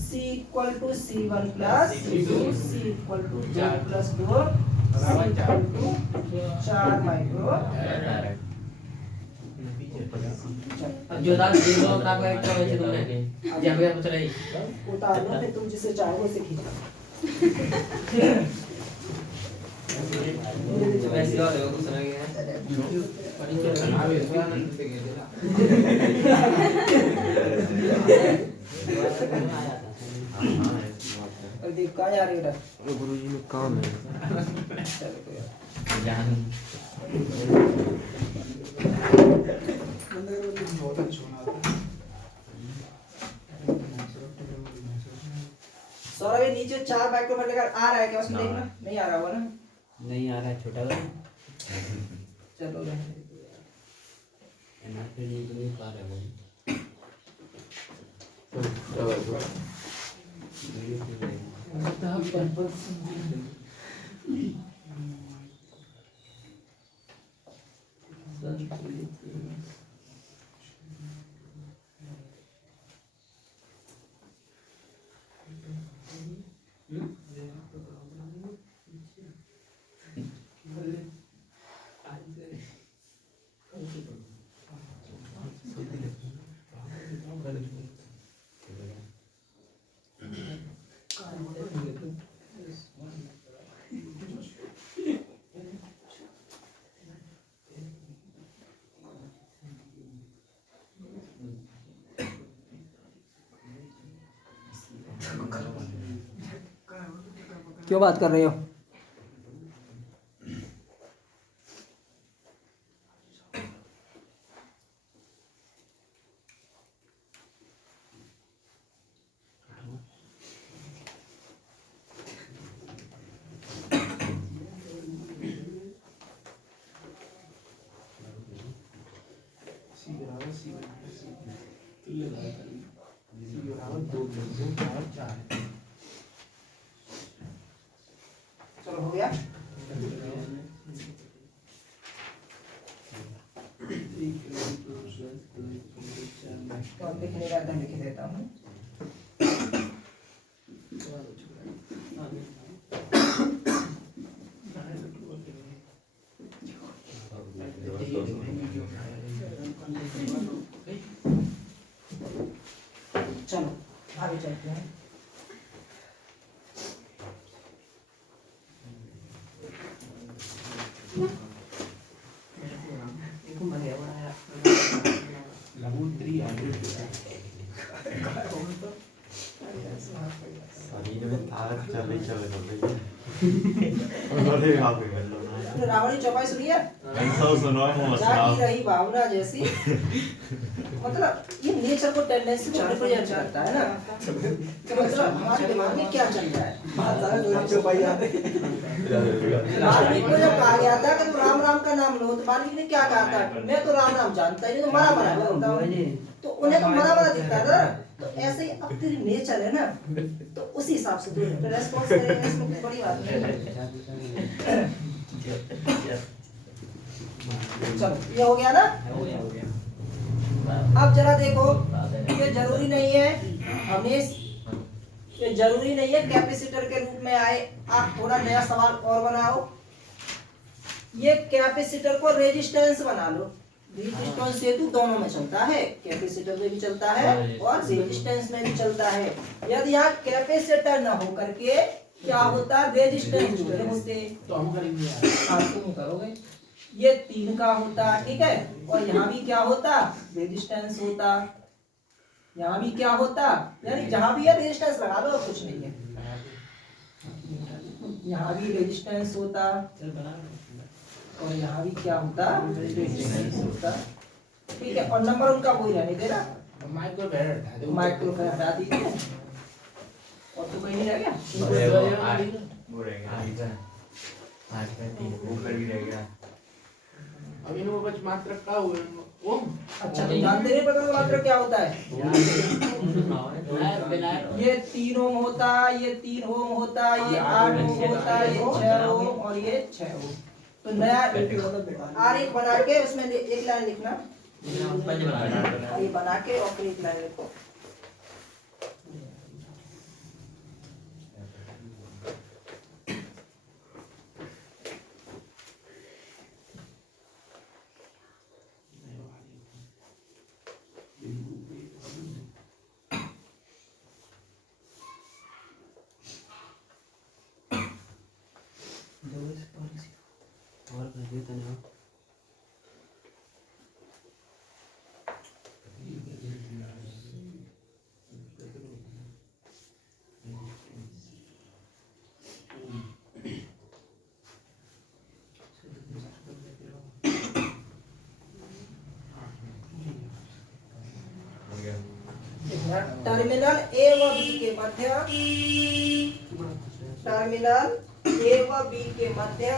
C equal to C1 plus C2, C equal to 2 plus 2 C equal to 4 microfarad. जो दाल दिन दो ना को एक वैसे तुमने जब भी आप चलाई उतार लो, फिर तुम जिसे चाहो उसे खींचो। वैसे और देखो कुछ नहीं है। देख कहाँ जा रही है? गुरुजी में काम है। सौरभ नीचे 4 माइक्रोफैराड लेकर आ रहा है क्या? उसमें देखना नहीं आ रहा होगा ना। नहीं आ रहा है, छोटा वाला चलो क्यों बात कर रहे हो? चलो हो गया। तो अब लिखने का एकदम लिख देता हूँ। चलो आगे चलते हैं। आपने रावणी चौपाई सुनी है? जागी रही भावना जैसी। मतलब ये नेचर को टेंडेंसी को रिप्रेजेंट करता है ना, कि मतलब हमारे दिमाग में क्या चल रहा है। वाल्मीकि को जब कहा गया था कि तुम राम राम का नाम लो, तो वाल्मीकि ने क्या कहा था? मैं तो राम नाम जानता ही नहीं, तो मरा मरा बोलता हूँ। तो उन्हें तो मरा मरा दिखता है ना। तो ऐसे ही अब तेरी नेचर है ना, तो उसी हिसाब से तू रेस्पॉन्स करेगा, इसमें कोई बड़ी बात नहीं है। चलो ये हो गया ना। अब जरा देखो, ये जरूरी नहीं है हमेश, ये जरूरी नहीं है कैपेसिटर के रूप में आए। आप थोड़ा नया सवाल और बनाओ। ये कैपेसिटर को रेजिस्टेंस बना लो। रेजिस्टेंस हेतु दोनों में चलता है, कैपेसिटर में भी चलता है और रेजिस्टेंस में भी चलता है। यदि यहाँ कैपेसिटर न हो करके क्या होता, रेजिस्टेंस जुड़े होते तो हम करेंगे यार। आप तुम करोगे। ये 3 का होता, ठीक है, और यहाँ भी क्या होता, रेजिस्टेंस होता। यहाँ भी क्या होता, यानी जहाँ भी है रेजिस्टेंस लगा लो, कुछ नहीं है। यहाँ भी रेजिस्टेंस होता और यहाँ भी क्या होता, रेजिस्टेंस होता। ठीक है, और नंबर उनका वही रहने देना। माइक्रोफैराड हटा दो। माइक्रोफैराड हटा दीजिए। और तो कहीं नहीं रह गया। अब इन्हों बच मात्रा का हुआ ओम। अच्छा तो जानते नहीं पता मात्रा क्या होता है? ये 3 ओम होता, ये 3 ओम होता, ये 8 ओम होता, ये 6 ओम और ये 6 ओम। तो नया आरेख बना के उसमें एक लाइन लिखना, ये बना के और फिर एक लाइन लिखो। और कर दिया था ना। टर्मिनल ए व बी के मध्य, टर्मिनल ए व बी के मध्य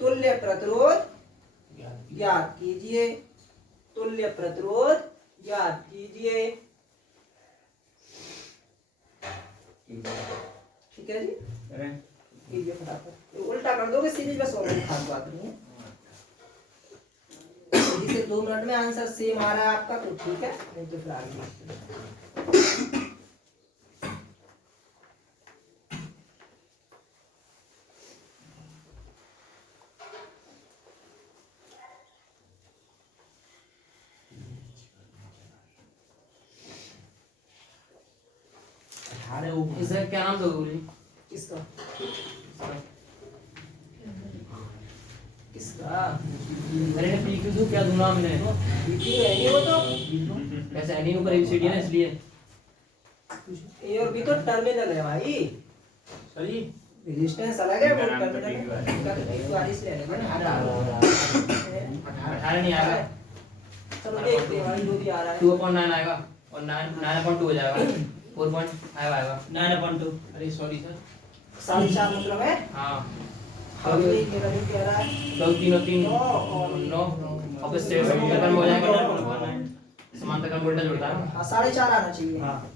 तुल्य प्रतिरोध ज्ञात कीजिए। तुल्य प्रतिरोध ज्ञात कीजिए। ठीक है जी, कीजिए फटाफट। उल्टा कर दोगे सीरीज में, सॉल्व खास बात नहीं है। यदि से 2 मिनट में आंसर सेम आ रहा है आपका तो ठीक है, नहीं तो फिर आगे। अरे वो इसका क्या नाम था गुरुजी? किसका किसका अरे पीक्यू तो क्या दूं नाम मैंने? बीपी है नहीं वो तो ऐसे एनी ऊपर एबीसीडी है ना इसलिए। ए और बी तो टर्मिनल है भाई, सही रेजिस्टेंस अलग है, वो टर्मिनल है। इसका तो पीक्यू आर से अलग है ना। 18 नहीं आएगा, चलो देखते हैं भाई जो भी आ रहा है। 2/9 आएगा और 9.2 हो जाएगा, 4.5 आएगा। 9/2 अरे सॉरी सर 4.5 मतलब है। हाँ अब ये मेरा जो कह रहा है 3 और 3 9 और 9 अब इससे समांतर हो जाएगा। समांतर का वोल्टेज होता है। हाँ 4.5 आना चाहिए। हाँ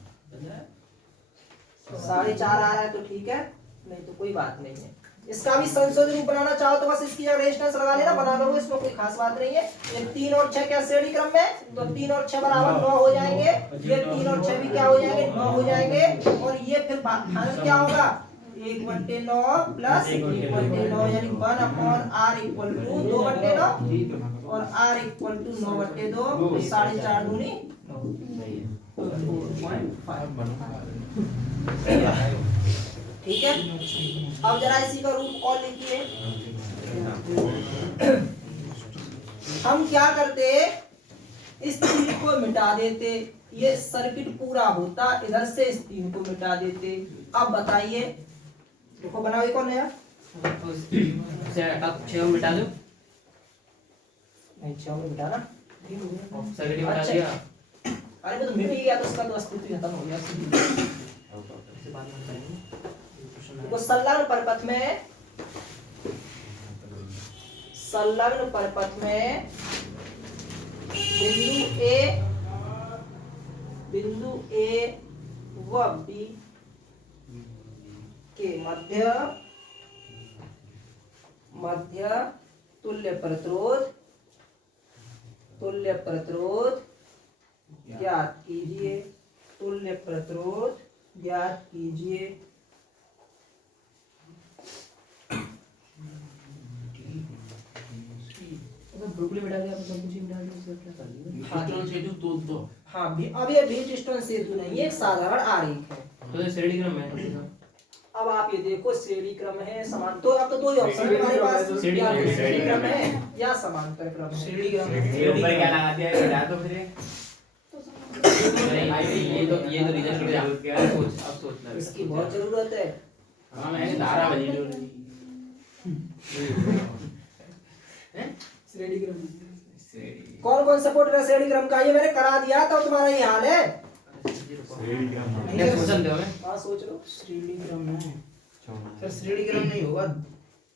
4.5 आ रहा है तो ठीक है, नहीं तो कोई बात नहीं है। इसका भी संशोधित रूप बनाना चाहो तो बस इसकी जगह रेजिस्टेंस लगा लेना, बना लो, इसमें कोई खास बात नहीं है। ये 3 और 6 क्या श्रेणी क्रम में, तो 3 और 6 बराबर 9 हो जाएंगे। ये 3 और 6 भी क्या हो जाएंगे, 9 हो जाएंगे। और ये फिर भाग क्या होगा, 1/9 प्लस 1/9 यानी 1/r इक्वल टू 2/9 और r इक्वल टू 9/2, 4.5 दूनी 4.5। ठीक है, अब जरा इसी का रूप और लिखिए। हम क्या करते, इस 3 को मिटा देते, ये सर्किट पूरा होता, इधर से इस 3 को मिटा देते। अब बताइए, देखो बनाओ ये कौन है यार, इसे हटा 6 में मिटा दो, नहीं 6 में मिटाना। सर्किट मिटा अच्छा। दिया। अरे वो तो मिट ही गया, तो उसका तो अस्तित्व ही खत्म हो गया। इसे बाद में करेंगे। देखो संलग्न परपथ में, संलग्न परपथ में बिंदु ए व बी के मध्य तुल्य प्रतिरोध ज्ञात कीजिए, तुल्य प्रतिरोध ज्ञात कीजिए। ब्रोकली मिटा दिया, सब कुछ मिटा दिया, उसका क्या कर दिया। स्टोन सेतु तोड़ दो। हाँ भी, अब ये बीच स्टोन सेतु नहीं है, एक साधारण आरेख है। तो ये श्रेणी क्रम है। अब आप ये देखो श्रेणी क्रम है, समान, तो अब तो दो ही ऑप्शन है हमारे पास, श्रेणी या क्रम है, श्रेणी क्रम है या समांतर क्रम है। श्रेणी क्रम ये ऊपर क्या लगा दिया है, मिटा दो फिर ये तो रिजल्ट हो गया। अब सोच इसकी बहुत जरूरत है। हां मैंने 12 बजे लो श्रेणी क्रम कौन कौन सपोर्ट है श्रेणी क्रम का, ये मैंने करा दिया था, तुम्हारा ये हाल है। नहीं सोचन दो हमें। हाँ सोच लो। श्रेणी क्रम है सर श्रेणी क्रम नहीं होगा,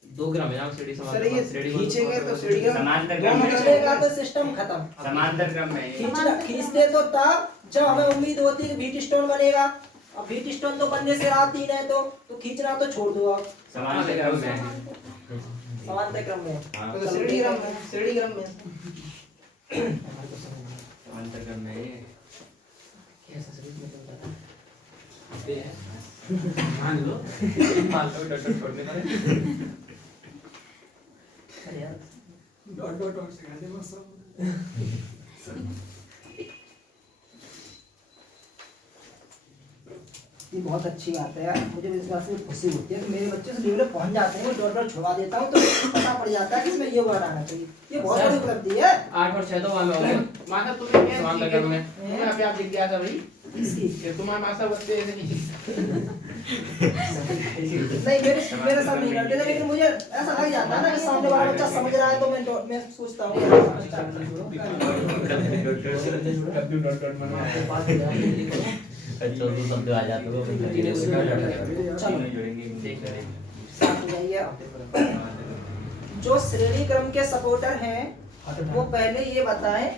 2 ग्राम है, जहाँ श्रेणी सर समांतर ये श्रेणी खींचेंगे तो श्रेणी क्रम समांतर दोनों क्रम में खींचेगा तो सिस्टम खत्म। समांतर क्रम में खींचते तो तब जब हमें उम्मीद होती है बीट स्टोन बनेगा। अब बीट स्टोन तो बनने से रात 3 है, तो खींचना तो छोड़ दो आप। समांतर क्रम में समांतर क्रम में तो श्रेणी क्रम में, श्रेणी क्रम में समांतर क्रम में कैसा श्रेणी में चलता था? मान लो डॉट छोड़ने का डॉट सिखा दे बस सब। ये बहुत अच्छी बात है यार, मुझे इस बात से खुशी होती है कि मेरे बच्चे से लेवल पहुंच जाते हैं, डॉट डॉट छुड़वा देता हूँ तो पता पड़ जाता है कि इसमें ये वर्ड आना चाहिए। ये बहुत बड़ी उपलब्धि है। 8 और 6 तो वहाँ में हो गए। माता तुम्हें क्या समांतर क्रम में तुम्हें अभी आप जिज्ञासा भाई इसकी ये तुम्हारा मासा बच्चे ऐसे नहीं नहीं, मेरे साथ नहीं करते थे, लेकिन मुझे ऐसा लग जाता है ना कि सामने वाला बच्चा समझ रहा है, तो मैं सोचता हूँ चलो शब्द आ जाते हो साथ हो जाइए। जो श्रेणी क्रम के सपोर्टर हैं वो पहले ये बताएं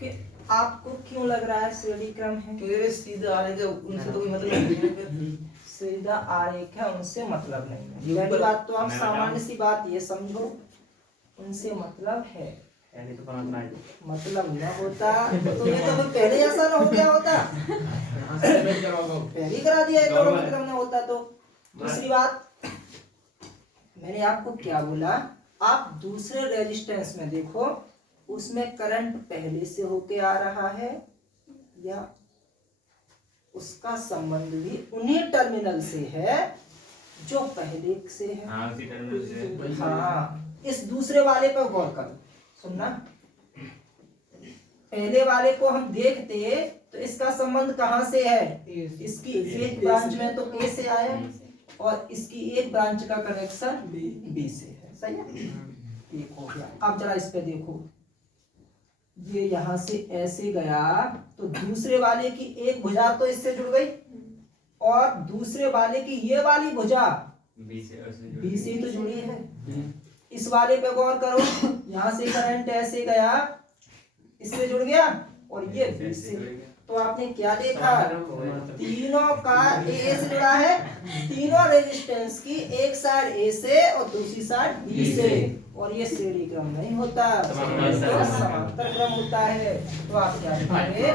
कि आपको क्यों लग रहा है श्रेणी क्रम है। क्योंकि सीधा आने के उनसे तो कोई मतलब नहीं है। सीधा आरेख है, उनसे मतलब नहीं है। पहली बात तो आप सामान्य सी बात ये समझो, उनसे मतलब है। नहीं तो बनाना है मतलब न होता तो ये तो पहले ऐसा ना हो गया होता, पहले ही करा दिया है। दोनों मतलब न होता तो। दूसरी बात, मैंने आपको क्या बोला, आप दूसरे रेजिस्टेंस में देखो, उसमें करंट पहले से होके आ रहा है या उसका संबंध भी उन्हीं टर्मिनल से है जो पहले से है। हाँ उसी टर्मिनल से। हाँ, इस दूसरे वाले पर गौर करो, सुनना। पहले वाले को हम देखते तो इसका संबंध कहाँ से है? इसकी एक ब्रांच में तो ए से आया और इसकी एक ब्रांच का कनेक्शन बी से है। सही है, एक हो गया। अब जरा इस पे देखो, ये यहाँ से ऐसे गया तो दूसरे वाले की एक भुजा तो इससे जुड़ गई और दूसरे वाले की ये वाली भुजा बी से तो जुड़ी है। इस वाले पे गौर करो, यहाँ से करंट ऐसे गया, इससे जुड़ गया और ये बी से। तो आपने क्या देखा? तीनों का ए से जुड़ा है, तीनों रेजिस्टेंस की एक साइड ए से और दूसरी साइड बी से, और ये श्रेणी क्रम नहीं होता, समांतर क्रम होता है। तो आप क्या लिखेंगे?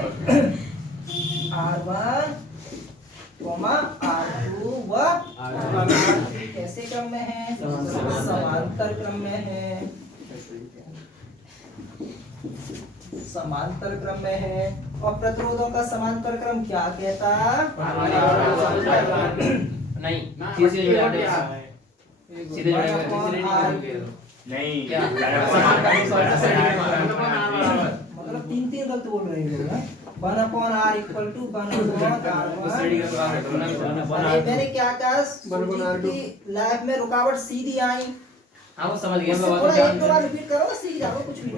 R1, R2 व R3 कैसे क्रम में है? समांतर क्रम में है, समांतर क्रम में है। और प्रतिरोधों का समांतर क्रम क्या कहता? नहीं, सीधे जुड़ा सीधे नहीं क्या? मतलब तीन तीन गलत बोल रहे हो। 1/r equal to 1/r1। अरे मैंने क्या कहा? लाइफ में रुकावट सीधी आई। हाँ वो समझ गया। थोड़ा एक दो बार रिपीट करो, सीख जाओ, कुछ भी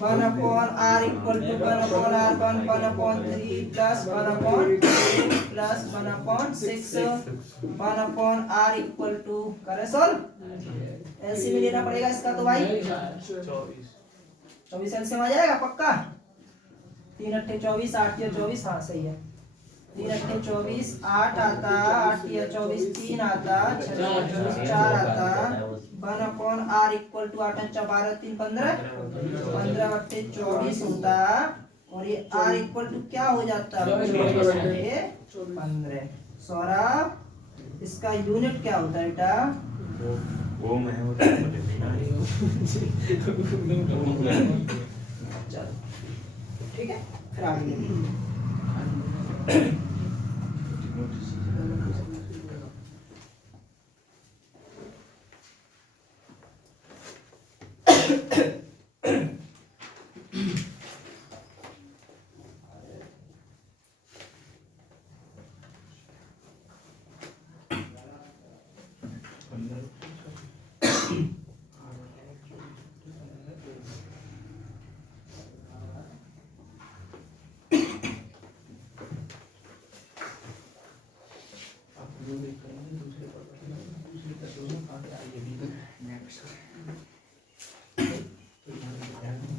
one upon R equal to 1/r1 1/3 plus 1/8 plus 1/6 1/r equal to करे सॉल्व। एलसी में लेना पड़ेगा इसका तो भाई 24 एलसीएम आ जाएगा पक्का। 3 अट्ठे 24 8 या 24, हाँ सही है। 3 अट्ठे 24 8 आता, 8 या 24 3 आता, 6 24 4 आता। 1/r इक्वल टू 8 अच्छा 12 3 15 15 अट्ठे 24 होता और ये r इक्वल टू क्या हो जाता? 15। सौरभ इसका यूनिट क्या होता है बेटा? वो मैं होता है। चलो ठीक है, फिर आगे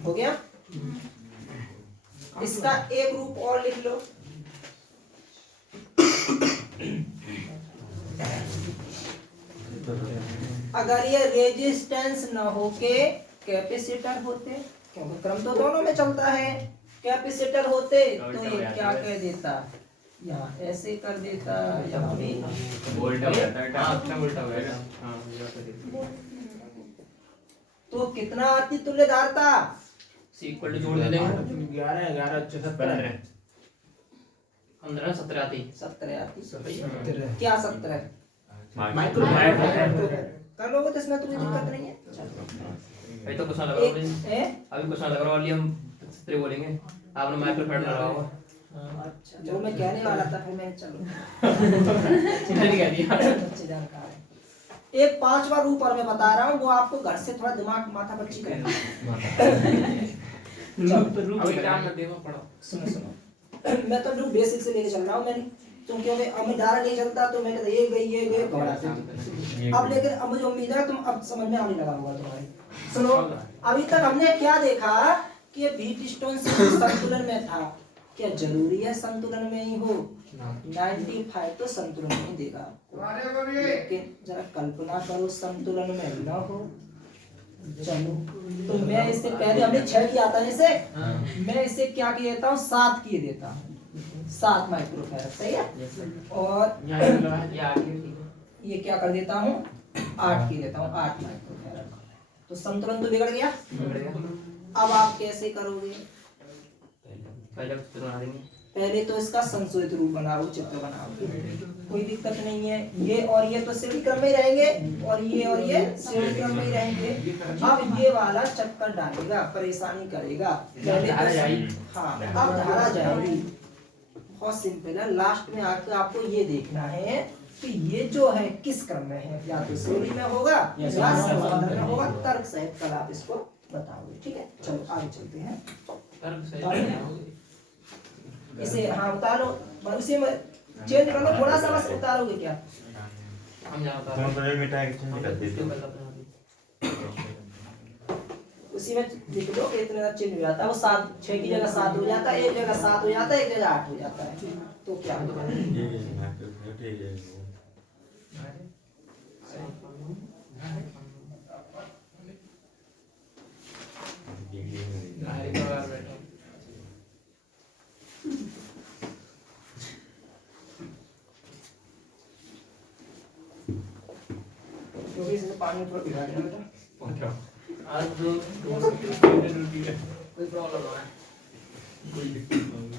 हो गया। इसका एक रूप और लिख लो। अगर ये रेजिस्टेंस न होके कैपेसिटर होते, क्योंकि क्रम तो दोनों में चलता है, कैपेसिटर होते तो ये क्या कह देता? यहाँ ऐसे कर देता, यहाँ भी वोल्ट हो जाता है। हाँ अपना उल्टा हो गया। हाँ तो कितना आती तुल्यधारता? सी इक्वल टू जोड़ दे देंगे 11 11 17 15 17 आती 17 आती। 17 क्या 17? माइक्रो कर लोगे तो इसमें तुम्हें दिक्कत नहीं है। अभी तो क्वेश्चन लगा अभी क्वेश्चन लगा रहा वाली हम 17 बोलेंगे, आपने माइक्रो फैड लगा होगा। अच्छा जो मैं कहने वाला था, फिर मैं चलो नहीं कह दिया। अच्छे जानकार है। एक 5वां रूप और मैं बता रहा हूँ, वो आपको घर से थोड़ा दिमाग माथा पच्ची करेगा। अभी काम में देना पड़ा। सुनो सुनो, मैं तो रूप बेसिक से लेके चल रहा हूँ मैंने, क्योंकि अब मैं डायरेक्ट नहीं चलता तो मैं कहता ये गई घबराते हैं। अब लेकिन अब मुझे उम्मीद है तुम अब समझ में आने लगा होगा तुम्हारी। सुनो, अभी तक हमने क्या देखा कि व्हीट स्टोन संतुलन में था। क्या जरूरी है संतुलन में ही हो? 95 तो संतुलन में ही देगा, लेकिन जरा कल्पना करो संतुलन में न हो। चलो तो मैं इससे पहले हमने 6 किया था इसे, मैं इसे क्या किया देता हूँ 7 किए देता हूँ, 7 माइक्रोफैराड। सही है। और ये क्या कर देता हूँ 8 किए देता हूँ, 8 माइक्रोफैराड। तो संतुलन तो बिगड़ गया। बिगड़ गया। अब आप कैसे करोगे? पहले चित्र बना देंगे। पहले तो इसका संशोधित रूप बनाओ, चित्र बनाओ, कोई दिक्कत नहीं है। ये और ये तो श्रेणी क्रम में ही रहेंगे और ये श्रेणी क्रम में ही रहेंगे। अब ये वाला चक्कर डालेगा, परेशानी करेगा। पहले धारा जाएगी। तो हाँ, अब धारा जाएगी। बहुत सिंपल है। लास्ट में आकर आपको ये देखना है कि ये जो है किस क्रम में है, या तो श्रेणी में होगा या समांतर में होगा। तर्क सहित कल आप इसको बताओगे, ठीक है। चलो आगे चलते हैं। तर्क सहित इसे हाँ उतारो, उसी में चेंज कर लो थोड़ा सा, बस उतारोगे क्या? हम जाता कौन सा मिटा के चेंज कर देते हो? उसी में लिख लो कि इतना चिन्ह हो जाता है। वो 7 6 की जगह 7 हो जाता है, एक जगह 7 हो जाता है, एक जगह 8 हो जाता है। तो क्या होगा? क्योंकि इसमें पानी थोड़ा भिगा देना बेटा। आज जो कोई प्रॉब्लम है? कोई दिक्कत नहीं।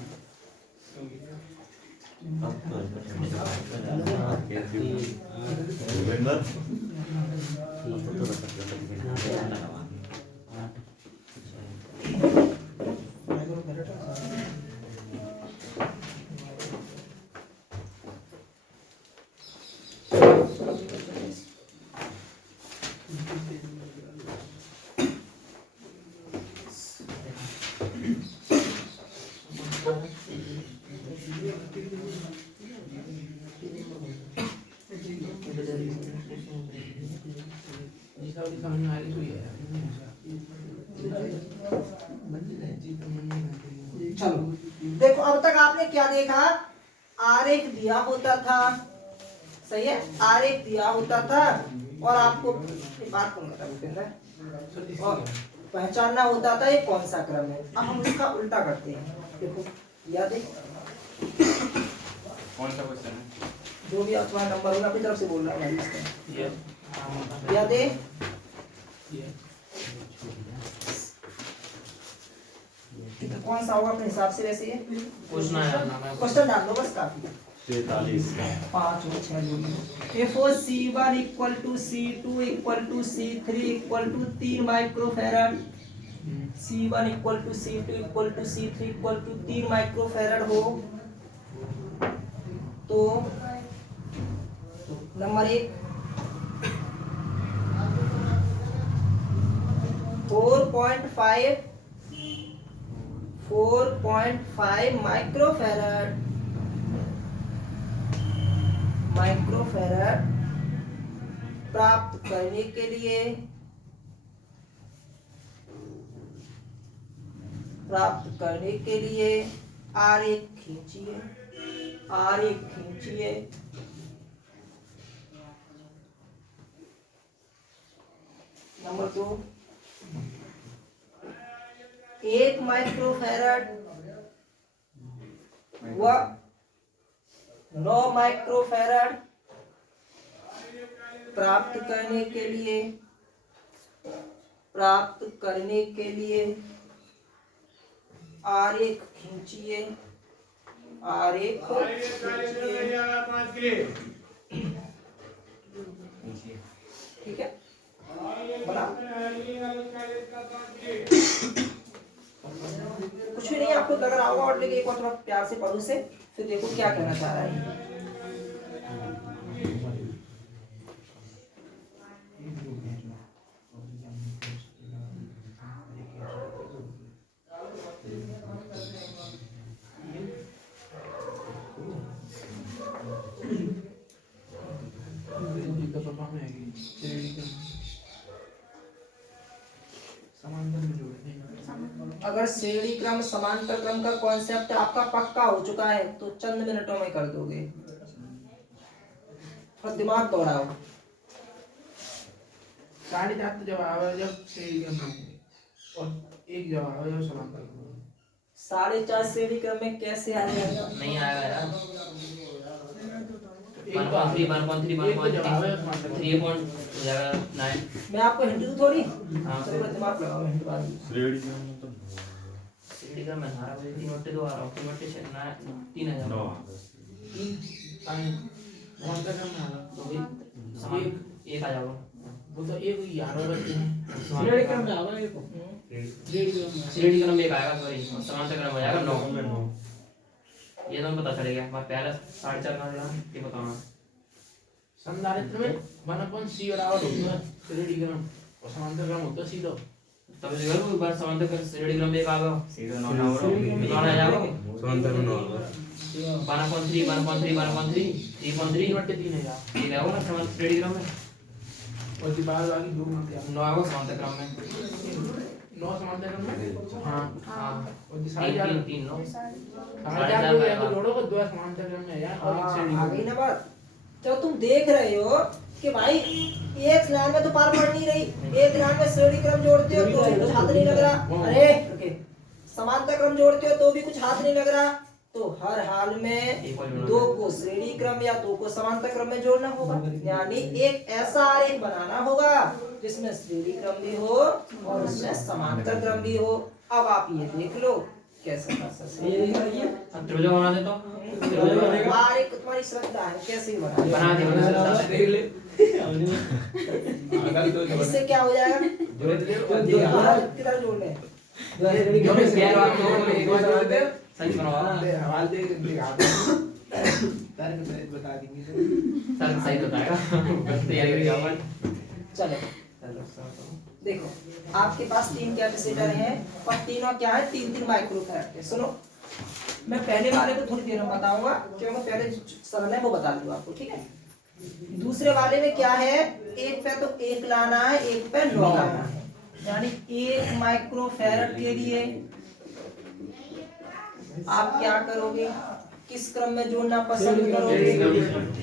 चलो देखो, अब तक आपने क्या देखा? आरेख दिया होता था, सही है, आरेख दिया होता था और आपको बात कौन करता भूपेंद्र, और पहचानना होता था ये कौन सा क्रम है। अब हम इसका उल्टा करते हैं। देखो याद है, कौन सा क्वेश्चन है? जो भी तुम्हारा नंबर होगा अपनी तरफ से बोल रहा है इसका। याद है, कौन सा होगा अपने हिसाब से? वैसे ये क्वेश्चन डाल दो बस, काफी है। 43 5 और 6 जोड़िए। If C1 equal to C2 equal to C3 equal to 3 microfarad, C1 equal to C2 equal to C3 equal to 3 microfarad हो तो नंबर 1 4.5 माइक्रोफैराड प्राप्त करने के लिए आरेख खींचिए। नंबर 2 1 माइक्रोफैराड व 9 माइक्रोफैराड प्राप्त करने के लिए आरेख खींचिए। ठीक है, बना कुछ भी नहीं, आपको लग रहा होगा और लेकिन एक बार थोड़ा प्यार से पढ़ो से, फिर देखो क्या कहना चाह रहा है। अगर श्रेणी क्रम समांतर क्रम का कॉन्सेप्ट आपका पक्का हो चुका है तो चंद मिनटों में कर दोगे। थोड़ा दिमाग दौड़ाओ। 7.5 जवाब है जब श्रेणी क्रम में और 1 जवाब है जब समांतर क्रम में। 4.5 श्रेणी क्रम में कैसे आ जाएगा? नहीं आएगा यार। 1.3 1.3 एक तो जवाब है समांतर 3.9 मैं आपको हिंट दूं थोड़ी, हाँ चलो दिमाग लगाओ हिंट बाद में। श्रेणी क्रम तो सीढ़ी का मैं हारा बजे 3/2 आ रहा हूँ 3/6 3000 9 समांतर क्रम में आ रहा तो भाई समान एक आ जाओ वो तो एक ही यार रखते हैं श्रेणी क्रम में आवा एक सीढ़ी क्रम में एक आएगा सॉरी समांतर क्रम में आएगा 9 में 9 ये तो पता चलेगा मैं पहले 4.5 का था ये बताना संधारित्र में 1/c बराबर होता है श्रेणी क्रम और समांतर क्रम होता है सीधा तब जो है वो बार समांतर क्रम सीढ़ी क्रम में एक आएगा सीधा 9 ना हो बताना जाओ समांतर में 9 1.3 1.3 1.3 3.3 3/3 है यार ये रहेगा ना समांतर सीढ़ी क्रम में और दीवार वाली दो में क्या 9 आएगा समांतर क्रम में 9 समांतर क्रम में हाँ हाँ और साढ़े चार 3 9 साढ़े चार को या तो जोड़ो को 2 समांतर क्रम में है यार और एक श्रेणी आ गई ना बात। जब तुम देख रहे हो कि भाई एक लाइन में तो पार पड़ नहीं रही, एक लाइन में श्रेणी क्रम जोड़ते हो तो भी कुछ हाथ नहीं लग रहा, अरे रुके, समांतर क्रम जोड़ते हो तो भी कुछ हाथ नहीं लग रहा, तो हर हाल में दो को श्रेणी क्रम या दो को समांतर क्रम में जोड़ना होगा, यानी एक ऐसा आरेख बनाना होगा जिसमें श्रेणी क्रम भी हो और उसमें समांतर क्रम भी हो। अब आप ये देख लो कैसे कर सकते हैं। अब त्रिभुज बना देता हूँ आरेख तुम्हारी श्रद्धा है, कैसे भी बना बना दिया देख ले इससे क्या हो जाएगा, किधर जोड़ ले, सही बनवा हवाल दे दिखा तर्क से बता देंगे सर सही बताएगा तैयारी करके आओ चलो देखो आपके पास 3 कैपेसिटर हैं और तीनों क्या है 3-3 माइक्रोफैराड के। सुनो मैं पहले वाले को थोड़ी देर में बताऊंगा क्योंकि पहले सरल है वो बता दूंगा आपको, ठीक है। दूसरे वाले में क्या है, एक पे तो 1 लाना है, एक पे 9 लाना है, यानी 1 माइक्रोफैराड के लिए आप क्या करोगे, किस क्रम में जोड़ना पसंद करोगे,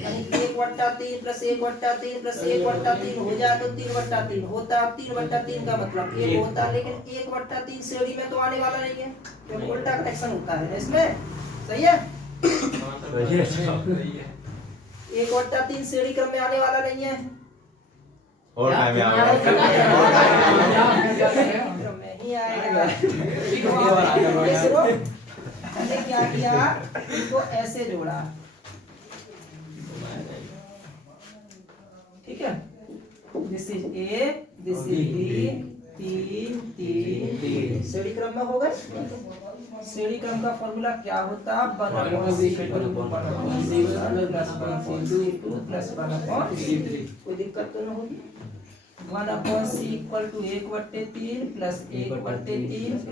यानी 1/3 + 1/3 + 1/3 हो जाए तो 3/3 होता। 3/3 का मतलब 1 होता, लेकिन 1/3 श्रेणी में तो आने वाला नहीं है क्योंकि उल्टा कनेक्शन होता है इसमें, सही है। 1/3 श्रेणी क्रम में आने वाला नहीं है, और टाइम में आ क्रम में ही आएगा। हमने क्या किया, इनको ऐसे जोड़ा, ठीक है, this is A this is B, 3 3 3 श्रेणी क्रम में हो गए। श्रेणी क्रम का फॉर्मूला क्या होता, 1/c+1/c2 कोई दिक्कत तो नहीं होगी। 1/c = 1/3 + 1/3 +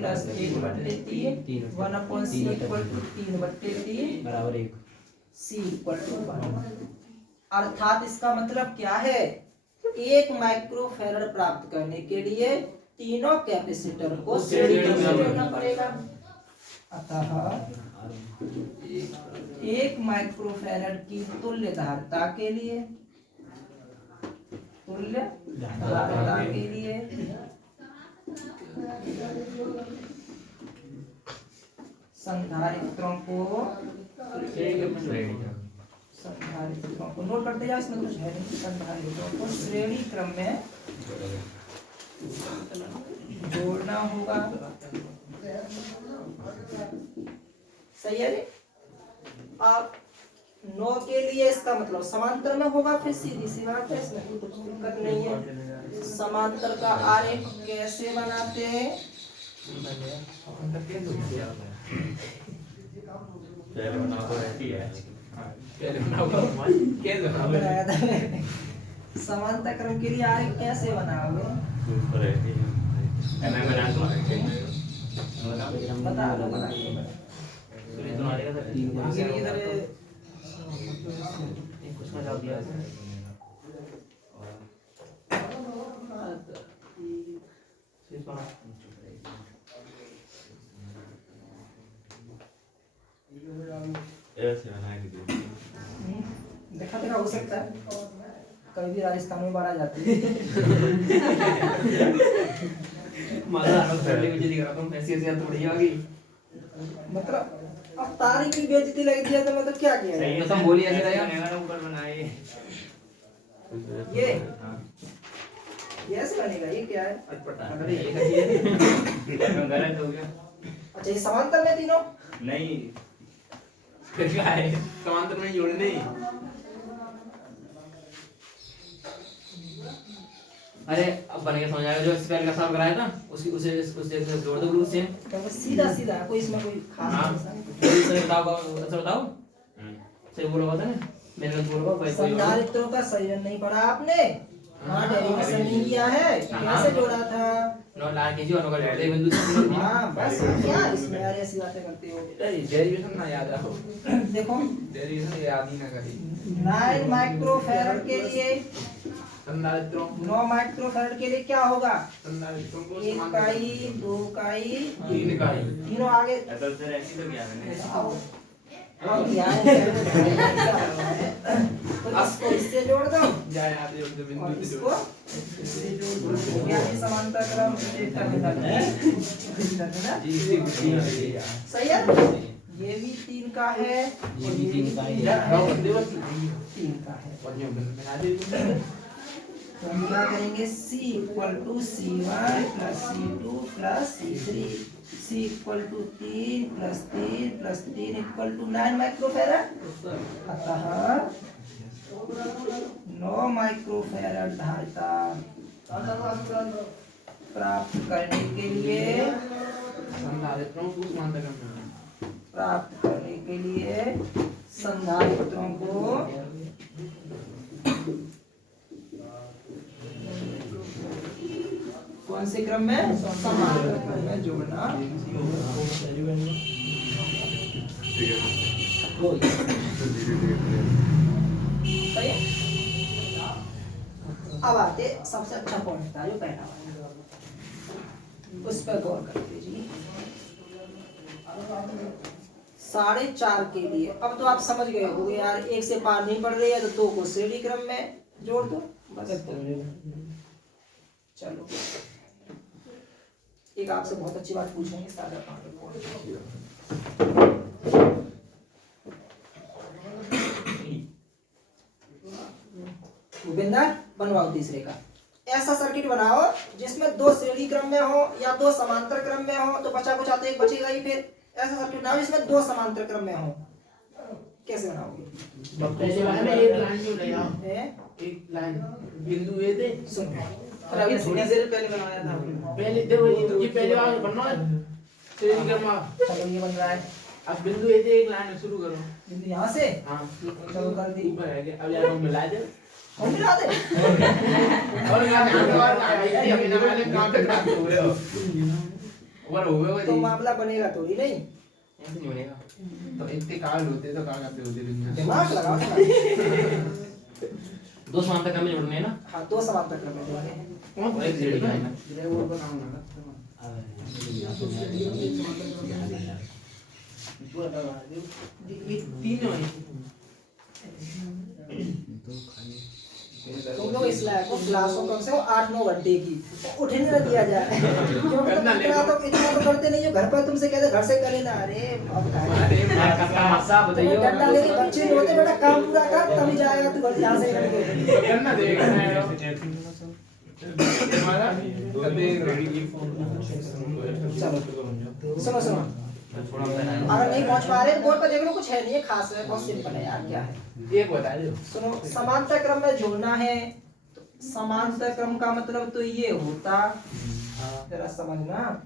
1/3 1/c = 3/3 बराबर 1 c = 1। अर्थात इसका मतलब क्या है, 1 माइक्रोफैराड प्राप्त करने के लिए तीनों कैपेसिटर को श्रेणी क्रम में जोड़ना पड़ेगा। अतः 1 माइक्रोफैराड की तुल्य धारिता के लिए संधारित्रों को नोट करते जाओ, इसमें कुछ है नहीं। संधारित्रों को श्रेणी क्रम में जोड़ना होगा, सही है जी। आप 9 के लिए इसका मतलब समांतर में होगा, फिर सीधी सी बात है, इसमें कुछ दिक्कत नहीं है। समांतर का आरेख कैसे बनाते हैं, पहले बना तो रहती है समांतर क्रम के लिए आरेख कैसे बनाओगे, तो रहती है मैं बना दूं बता दो, बता तो ये तो आ जाएगा सर इधर कुछ में डाल दिया ऐसे बना के दे देखा देखा हो सकता है, कभी भी राजस्थान में बाढ़ आ जाती है। माला पहले मुझे दिख रहा था ऐसी ऐसी तो बढ़िया आ गई मतलब अब तारीख की बेइज्जती लग दिया तो मतलब क्या किया जाए? तो तुम बोलिए ऐसे रहेगा। ऊपर बनाए ये ये ऐसे बनेगा, ये क्या है? अरे ये कैसी है? गलत हो गया। अच्छा ये समांतर में तीनों? नहीं फिर क्या है? समांतर में जोड़ने अरे अब बन गया, समझ आएगा। जो स्पेल का सॉल्व कराया था उसी उसे उसे जोड़ दो ग्रुप से। तो बस सीधा सीधा, कोई इसमें कोई खास हाँ। ऐसा नहीं। सही बताओ, अच्छा बताओ। सही बोला होता ना, मैंने गलत बोला भाई। कोई संधारित्रों का संयोजन नहीं पढ़ा आपने? हाँ डेरिवेशन नहीं किया है, कैसे जोड़ा था? नौ लाख कीजिए और नौ का जोड़ दे बिंदु से। हाँ बस क्या इसमें यार ऐसी बातें करते हो? डेरिवेशन ना याद रखो, देखो डेरिवेशन याद ही ना करी। 9 माइक्रोफैरड के लिए, संधारित्रों 9 माइक्रोफैरड के लिए क्या होगा? संधारित्रों को 1 इकाई, 2 इकाई, 3 इकाई। तीनों आगे। असल से ऐसी तो क्या मैंने अब यार तो इसको इससे जोड़ दो, या याद है जो बिंदु और से इसको जोड़। इससे जोड़ दो। क्या ये समांतर क्रम टर्मिनल है? इसी बुद्धि है यार। सही है? ये भी 3 का है, ये भी 3 का है। यार दो बंदे बस 3 का है। बनियो बना दे। तो हम क्या करेंगे? C = C1 + C2 + C3, C = 3 + 3 + 3 = 9 microfarad. अतः 9 माइक्रोफैरड धारिता प्राप्त करने के लिए, संधारित्रों को समांतर में प्राप्त करने के लिए संधारित्रों को कौन से क्रम में? समांतर क्रम में जोड़ना। सही है? अब आते सबसे अच्छा पॉइंट था जो पहला वाला, उस पर गौर करते जी। 4.5 के लिए अब तो आप समझ गए होंगे यार, 1 से पार नहीं पड़ रही है तो 2 को श्रेणी क्रम में जोड़ दो बस। चलो एक आपसे बहुत अच्छी बात पूछेंगे, सादा भूपेंद्र बनवाओ तीसरे का। ऐसा सर्किट बनाओ जिसमें 2 श्रेणी क्रम में हो या 2 समांतर क्रम में हो, तो बचा कुछ आता एक बचेगा ही। फिर ऐसा सर्किट बनाओ जिसमें 2 समांतर क्रम में हो। कैसे बनाओगे? पहले वाले एक लाइन जो ले आओ, है? एक लाइन बिंदु ए दे। सुनो पर अभी थोड़ी देर पहले बनाया था पहले देखो ये पहले वाला बनना है श्रेणी क्रम। चलो ये बन रहा है, अब बिंदु ए दे एक लाइन शुरू करो। बिंदु यहाँ से हाँ चलो कर दी। ऊपर है क्या? अब यार हम मिला दे हम मिला दे। और यहाँ और आई अभी ना वाले काम पे काम हुए हो और हुए तो मामला बनेगा थोड़ी नहीं। ऐसे नहीं बनेगा। तो इतने काल होते तो क्या करते होते दुनिया। दिमाग लगाओ थोड़ा। 2 समांतर क्रम में जोड़ने हैं ना। हाँ 2 समांतर क्रम में जोड़े। कौन और एक श्रेणी क्रम में। ये वो बनाऊंगा तीनों तुम लोग इस लायक हो क्लासों कम से कम 8-9 घंटे की, उठने न दिया जाए। क्यों इतना तो करते नहीं हो। घर पर तुमसे कहते घर से करे ना। अरे अब मसा बताइए। डंडा लेके बच्चे नहीं होते, बेटा काम पूरा कर तभी जाएगा तू यहाँ से करके। करना देगा चलो सुनो सुनो, अगर नहीं पहुंच पा रहे तो बोर्ड पर देख लो, कुछ है नहीं है खास, है बहुत सिंपल है यार। क्या है एक बता दो। सुनो, समांतर क्रम में जोड़ना है तो समांतर क्रम का मतलब तो ये होता, जरा समझना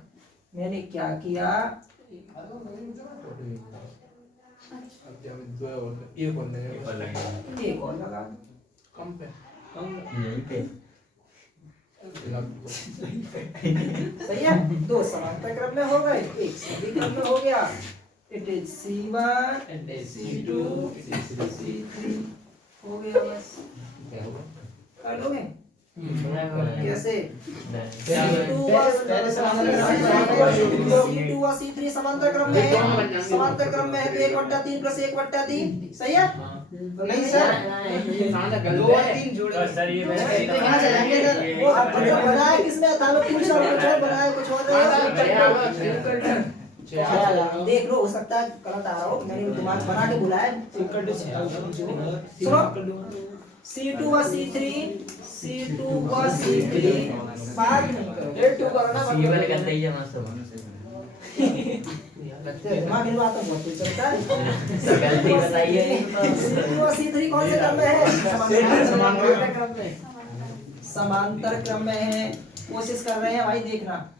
मैंने क्या किया। एक और लगे एक और लगा दो। कम पे यहीं पे सही है? 2 समांतर क्रम में हो गए, 1 श्रेणी क्रम में हो गया। It is C1 C2 C3 हो गया बस। कर लोगे कैसे? C2 और C3 समांतर क्रम में है, समांतर क्रम में है तो 1/3 + 1/3 सही है? नहीं सर, 2 और 3 जोड़े सर ये वो आप बनाया किसने था? मैं पूछ रहा हूँ, कुछ और बनाया कुछ और रहे। देख लो, हो सकता है गलत आ रहा हो, मैंने दिमाग बना के बुलाया। सुनो, C2 व C3, C2 व C3 बात नहीं करो, C1 कहते ही है मस्त दिमाग की बात तो बहुत कुछ चलता है। गलती बताइए। C2 व C3 कौन से क्रम में है? समांतर क्रम में है। कोशिश कर रहे हैं भाई देखना।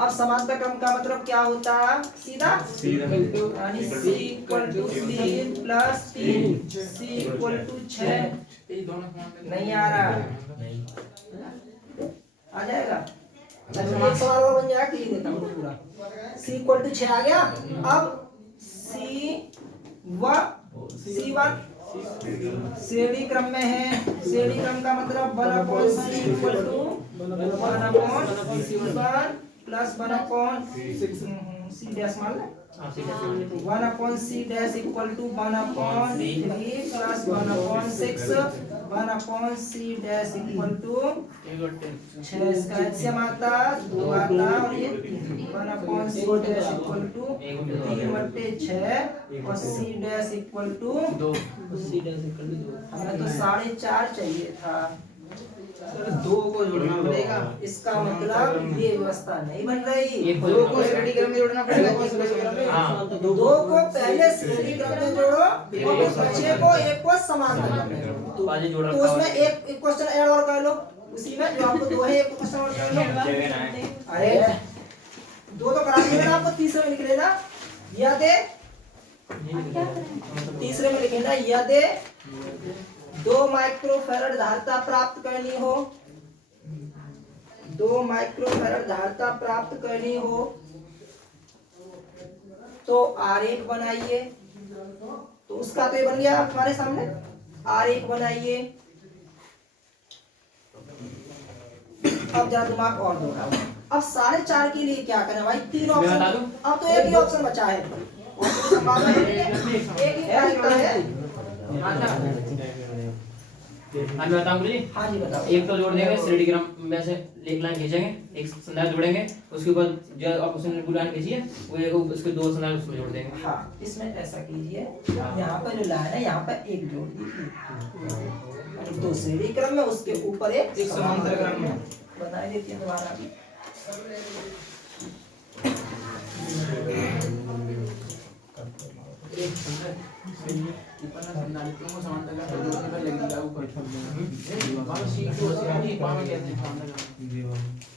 अब समांतर क्रम का मतलब क्या होता है? सीधा यानी C = 3 + 3, C = 6। नहीं आ रहा, आ जाएगा। अच्छा एक सवाल और बन जाएगा, क्लियर देता हूँ पूरा। C = 6 आ गया। अब C1 श्रेणी क्रम में है। श्रेणी क्रम का मतलब 1/C = 1/C1 plus 1/6 C dash मान ले। 1/C dash = 1/3 plus 1/6 1/C dash = 6। इसका एलसीएम आता 2 आता और ये 1/C डैश = 3/6 और C डैश = 2। हमें तो 4.5 चाहिए था। 2 को जोड़ना पड़ेगा। इसका मतलब ये व्यवस्था नहीं बन रही। 2 को श्रेणी क्रम में जोड़ना पड़ेगा। 2 को पहले श्रेणी क्रम में जोड़ो और फिर बचे को एक को समांतर क्रम में जोड़ो। तो उसमें एक क्वेश्चन ऐड और कर लो उसी में, जो आपको 2 है एक क्वेश्चन और कर लो। अरे 2 तो करा दिया आपको, तीसरे में लिख लेना या दे, तीसरे में लिखेना या दे 2 माइक्रोफैरड धारिता प्राप्त करनी हो, 2 माइक्रोफैरड धारिता प्राप्त करनी हो तो आरेख बनाइए। तो उसका तो ये बन गया हमारे सामने, आरेख बनाइए। अब जरा दिमाग और दौड़ाओ। अब 4.5 के लिए क्या करना भाई? 3 ऑप्शन, अब तो एक ही ऑप्शन बचा है। एक ही रास्ता है। मैं बताऊं जी? हाँ जी बताओ। एक तो जोड़ देंगे श्रेणी क्रम में से एक लाइन खींचेंगे, एक संदर्भ जोड़ेंगे, उसके ऊपर जो ऑप्शन लाइन खींचिए वो एक उसके 2 संदर्भ उसमें जोड़ देंगे। हाँ इसमें ऐसा कीजिए, यहाँ पर जो लाइन है यहाँ पर एक जोड़ दीजिए, 2 श्रेणी क्रम में, उसके ऊपर एक समांतर क्रम में। बताई देती है दोबारा भी।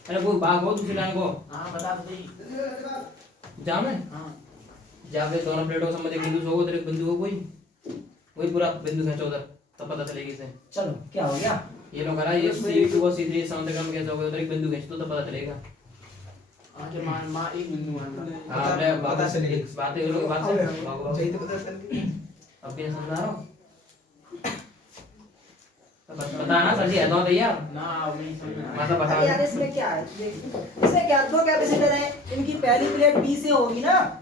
अरे वो बाग हो दूसरी लाइन को बता दो जाम है। जहाँ पे दोनों प्लेटों का एक बिंदु हो, उधर एक बिंदु हो, वही पूरा बिंदु खींचो उधर, तब पता चलेगी इसे। चलो क्या हो गया? ये लोग करा ये C2 और C3 समांतर क्रम कैसे होगा, उधर एक बिंदु खींच तो पता चलेगा। अच्छा मान एक बिंदु मान। हाँ अरे पता चलेगी। बात है, ये लोग बात है चाहिए तो पता चलेगी। अब क्या समझा रहा हूँ? बता ना सर जी, है तो यार ना नहीं समझ मतलब बता। अरे यार इसमें क्या है? इसमें क्या 2 कैपेसिटर है, इनकी पहली प्लेट B से होगी ना,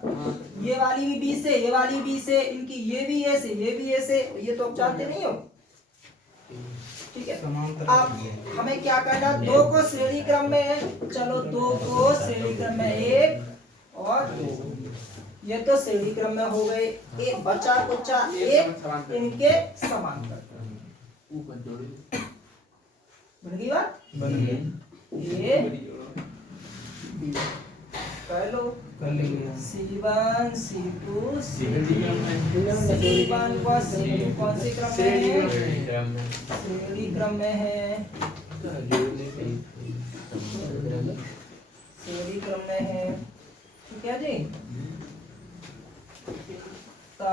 ये वाली भी B से, ये वाली B से, इनकी ये भी A से, ये भी A से, ये तो आप जानते नहीं हो। ठीक है, अब हमें क्या करना? 2 को श्रेणी क्रम में है, चलो 2 को श्रेणी क्रम में 1 और 2, ये तो श्रेणी क्रम में हो गए। एक बचा कुचा एक इनके समांतर ऊपर जोड़ो। बन गई बात? बन गया। ये कर लो, कर लेंगे। C1 C2 C1 व C2 कौन से क्रम में है? श्रेणी क्रम में है। श्रेणी क्रम में है, ठीक है जी। तो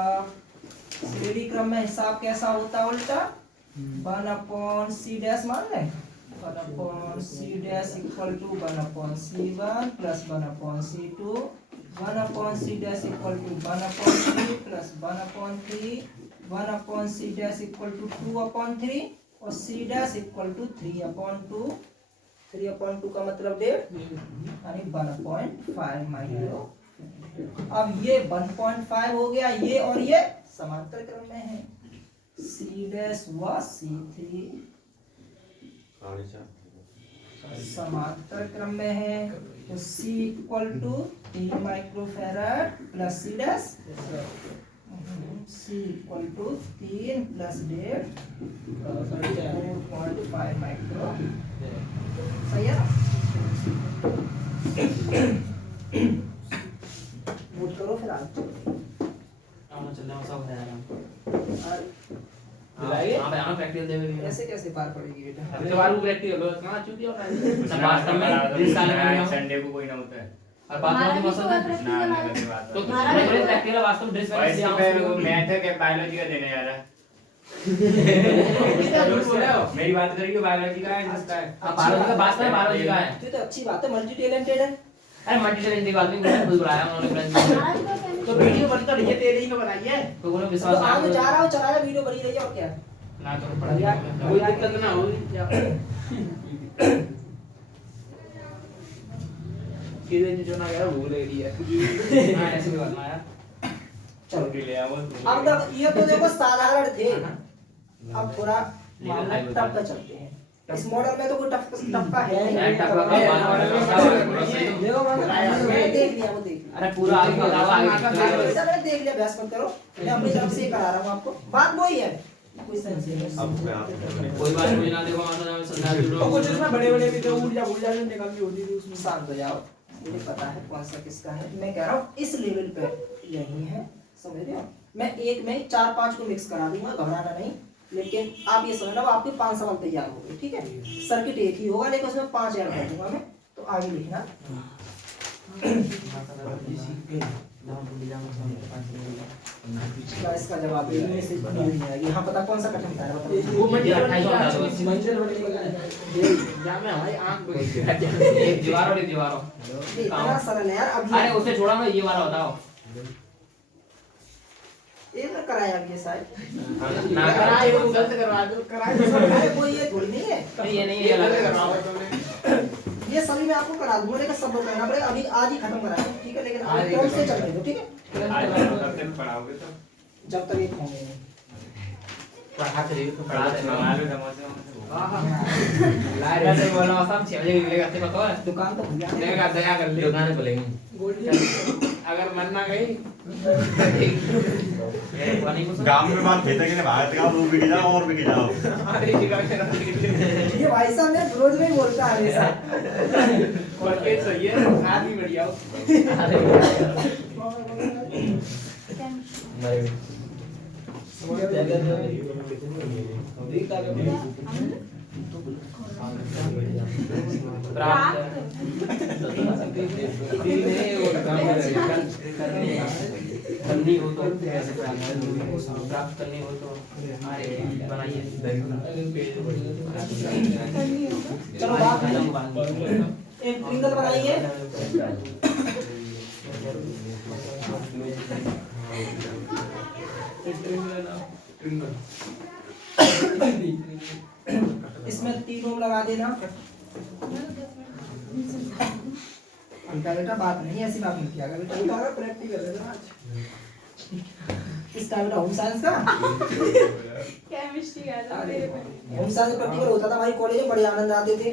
श्रेणी क्रम में हिसाब कैसा होता है? उल्टा 1/C डैश मान लें, 1/C dash = 1/C1 plus 1/C2, 1/C dash = 1/3 plus 1/3, 1/C dash = 2/3 और C डैश = 3/2। 3/2 का मतलब 1.5 यानी 1.5 माइक्रो। अब ये 1.5 हो गया, ये और ये समांतर क्रम में है। C डैश व C3 समांतर क्रम में है तो C equal to 3 microfarad plus C dash C equal to 3 plus 4.5 micro सही है ना? नोट करो फिर आप चलने में सब है दिलाइए। हां भाई हां प्रैक्टिकल दे मेरी ऐसे कैसे पार पड़ेगी बेटा? अब तो बार वो प्रैक्टिकल लो कहां चूतिया होता है कुछ ना ना वास्तव में जिस साल में संडे को कोई ना होता है और बात हमारा करने भी मौसम तो है प्रैक्टिकल ना है। लगे बात तो हमारा मैं भी बोले तो- प्रैक्टिकल वास्तव में ड्रेस और पहन इसके के पे वो मैथ है कि बायोलॉजी का देने जा रहा है झूठ बोल रहे हो। मेरी बात करिए बायोलॉजी का है जिसका है अब बायोलॉजी का बात करें बायोलॉजी का है ये तो अच्छी बात है, मल्टी टैलेंटेड है। अरे मल्टी टैलेंटेड की बात नहीं मैंने खुद बुलाया उन्होंने फ्रेंड्स में हमारा भी तो chemistry तो वीडियो बनकर ये तेरे ही में बनाइए। तो उन्होंने तो विश्वास आज जा रहा हूँ चलाया वीडियो बनी रही है और क्या? ना तो पढ़ा कोई दिक्कत ना हो। किधर जो ना गया भूल गई है। हां ऐसे भी बात ना यार चलो भी ले आओ अब तक ये तो देखो साधारण थे, अब थोड़ा मामला टफ पे चलते हैं। इस मॉडल में तो कोई टफ का है यार नहीं। टप का देखो मैंने देख लिया, वो देख लिया। अरे पूरा आगे बताओ आगे बेटा मैंने देख लिया, बहस मत करो, मैं अपनी तरफ से ही करा रहा हूँ आपको। बात वही है, कोई सेंस नहीं। कोई बात कोई ना देखो मानो ना संध्या तो कुछ इसमें बड़े-बड़े भी थे ऊर्जा ऊर्जा जो निकल के होती थी उसमें। शांत हो जाओ, मुझे पता है कौन सा किसका है। मैं कह रहा हूँ इस लेवल पे यही है, समझ रहे हो? मैं एक में 4-5 को मिक्स करा दूंगा, घबराना नहीं। लेकिन आप ये समझना, वो आपके 5 सवाल तैयार हो गए, ठीक है? सर्किट एक ही होगा लेकिन उसमें 5 ऐड कर दूंगा मैं, तो आगे लिखना। इसका जवाब इनमें से नहीं आएगा। यहाँ पता कौन सा कठिन था बताओ? वो मंजिल मंजिल बनी ये जहाँ में हमारी आँख बनी। एक दीवारों एक दीवारों ये इतना सरल है यार। अब अरे उसे छोड़ा ना ये वाला बताओ ये ना कराया अब ये शायद ना कराए वो गलत करवा दो कराए तो सब अरे कोई ये थोड़ी नहीं है, ये नहीं ये ये गलत अलग करवाओ तुमने। ये सभी मैं आपको करा दूंगा लेकिन सब लोग करना पड़ेगा। अभी आज ही खत्म कराएंगे, ठीक है? लेकिन आज आज ही क्रम से खत्म। चलने दो, ठीक है? आज कब तक पढ़ाओगे तो जब तक ये होंगे नहीं। पढ़ा रही तो पढ़ा दे मंगा लो समोसे ला ऐसे बोलो आसाम 6 बजे निकलेगा आपको पता है दुकान तो भैया ने देगा दया कर ले दुकान खोलेंगे अगर मन ना गई ये हुआ नहीं कुछ गांव में बात भेजा कि भारत का वो बिक जाओ और बिक जाओ। अरे ठीक है ये भाई साहब ने रोज में ही बोलता है हमेशा। और के सही है आदमी बढ़िया हो करनी हो तो प्राप्त करनी हो तो बनाइए चलो बात एक ट्रिंगल बनाइए। इसमें 3 ओम लगा देना। उनका बेटा बात नहीं ऐसी बात नहीं किया बेटा, उनका प्रैक्टिकल है ना। इसका बेटा होम साइंस का केमिस्ट्री का था अरे मेरे में। होम साइंस प्रैक्टिकल होता था हमारी कॉलेज में, बड़े आनंद आते थे।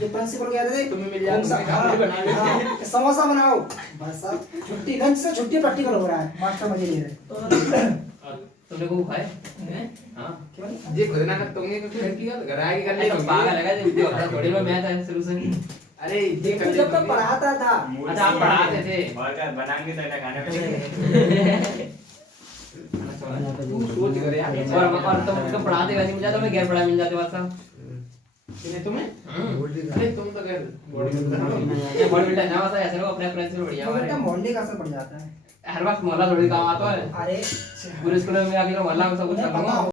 जो प्रिंसिपल कहते थे तुम्हें मिल जाएगा, होम साइंस- हाँ, हाँ, समोसा बनाओ बस साहब, छुट्टी लंच से छुट्टी प्रैक्टिकल हो रहा है, मास्टर मजे ले रहे हैं। तुमने को खाए हां क्यों? ये खुद ना कर तुमने कुछ प्रैक्टिकल घर आके कर ले तो पागल लगा जब थोड़ी में मैथ है शुरू से अरे ये कर तू ले जब तक पढ़ाता था अच्छा आप पढ़ाते थे और क्या बनाएंगे तो ऐसा खाने पड़ेंगे तू सोच कर यार और तुम पढ़ाते वैसे मिल जाता मैं गैर पढ़ा मिल जाते बात साहब इन्हें तुम्हें अरे तुम तो कर बॉडी ये बॉडी बिल्डर ना वैसा ऐसे लोग अपने फ्रेंड्स से बढ़िया तो बेटा हमारे मोहल्ले का असर पड़ जाता है। हर वक्त मोहल्ला थोड़ी काम आता है अरे पूरे स्कूल में आके मोहल्ला में सब कुछ उन्हें कर पता लूंगा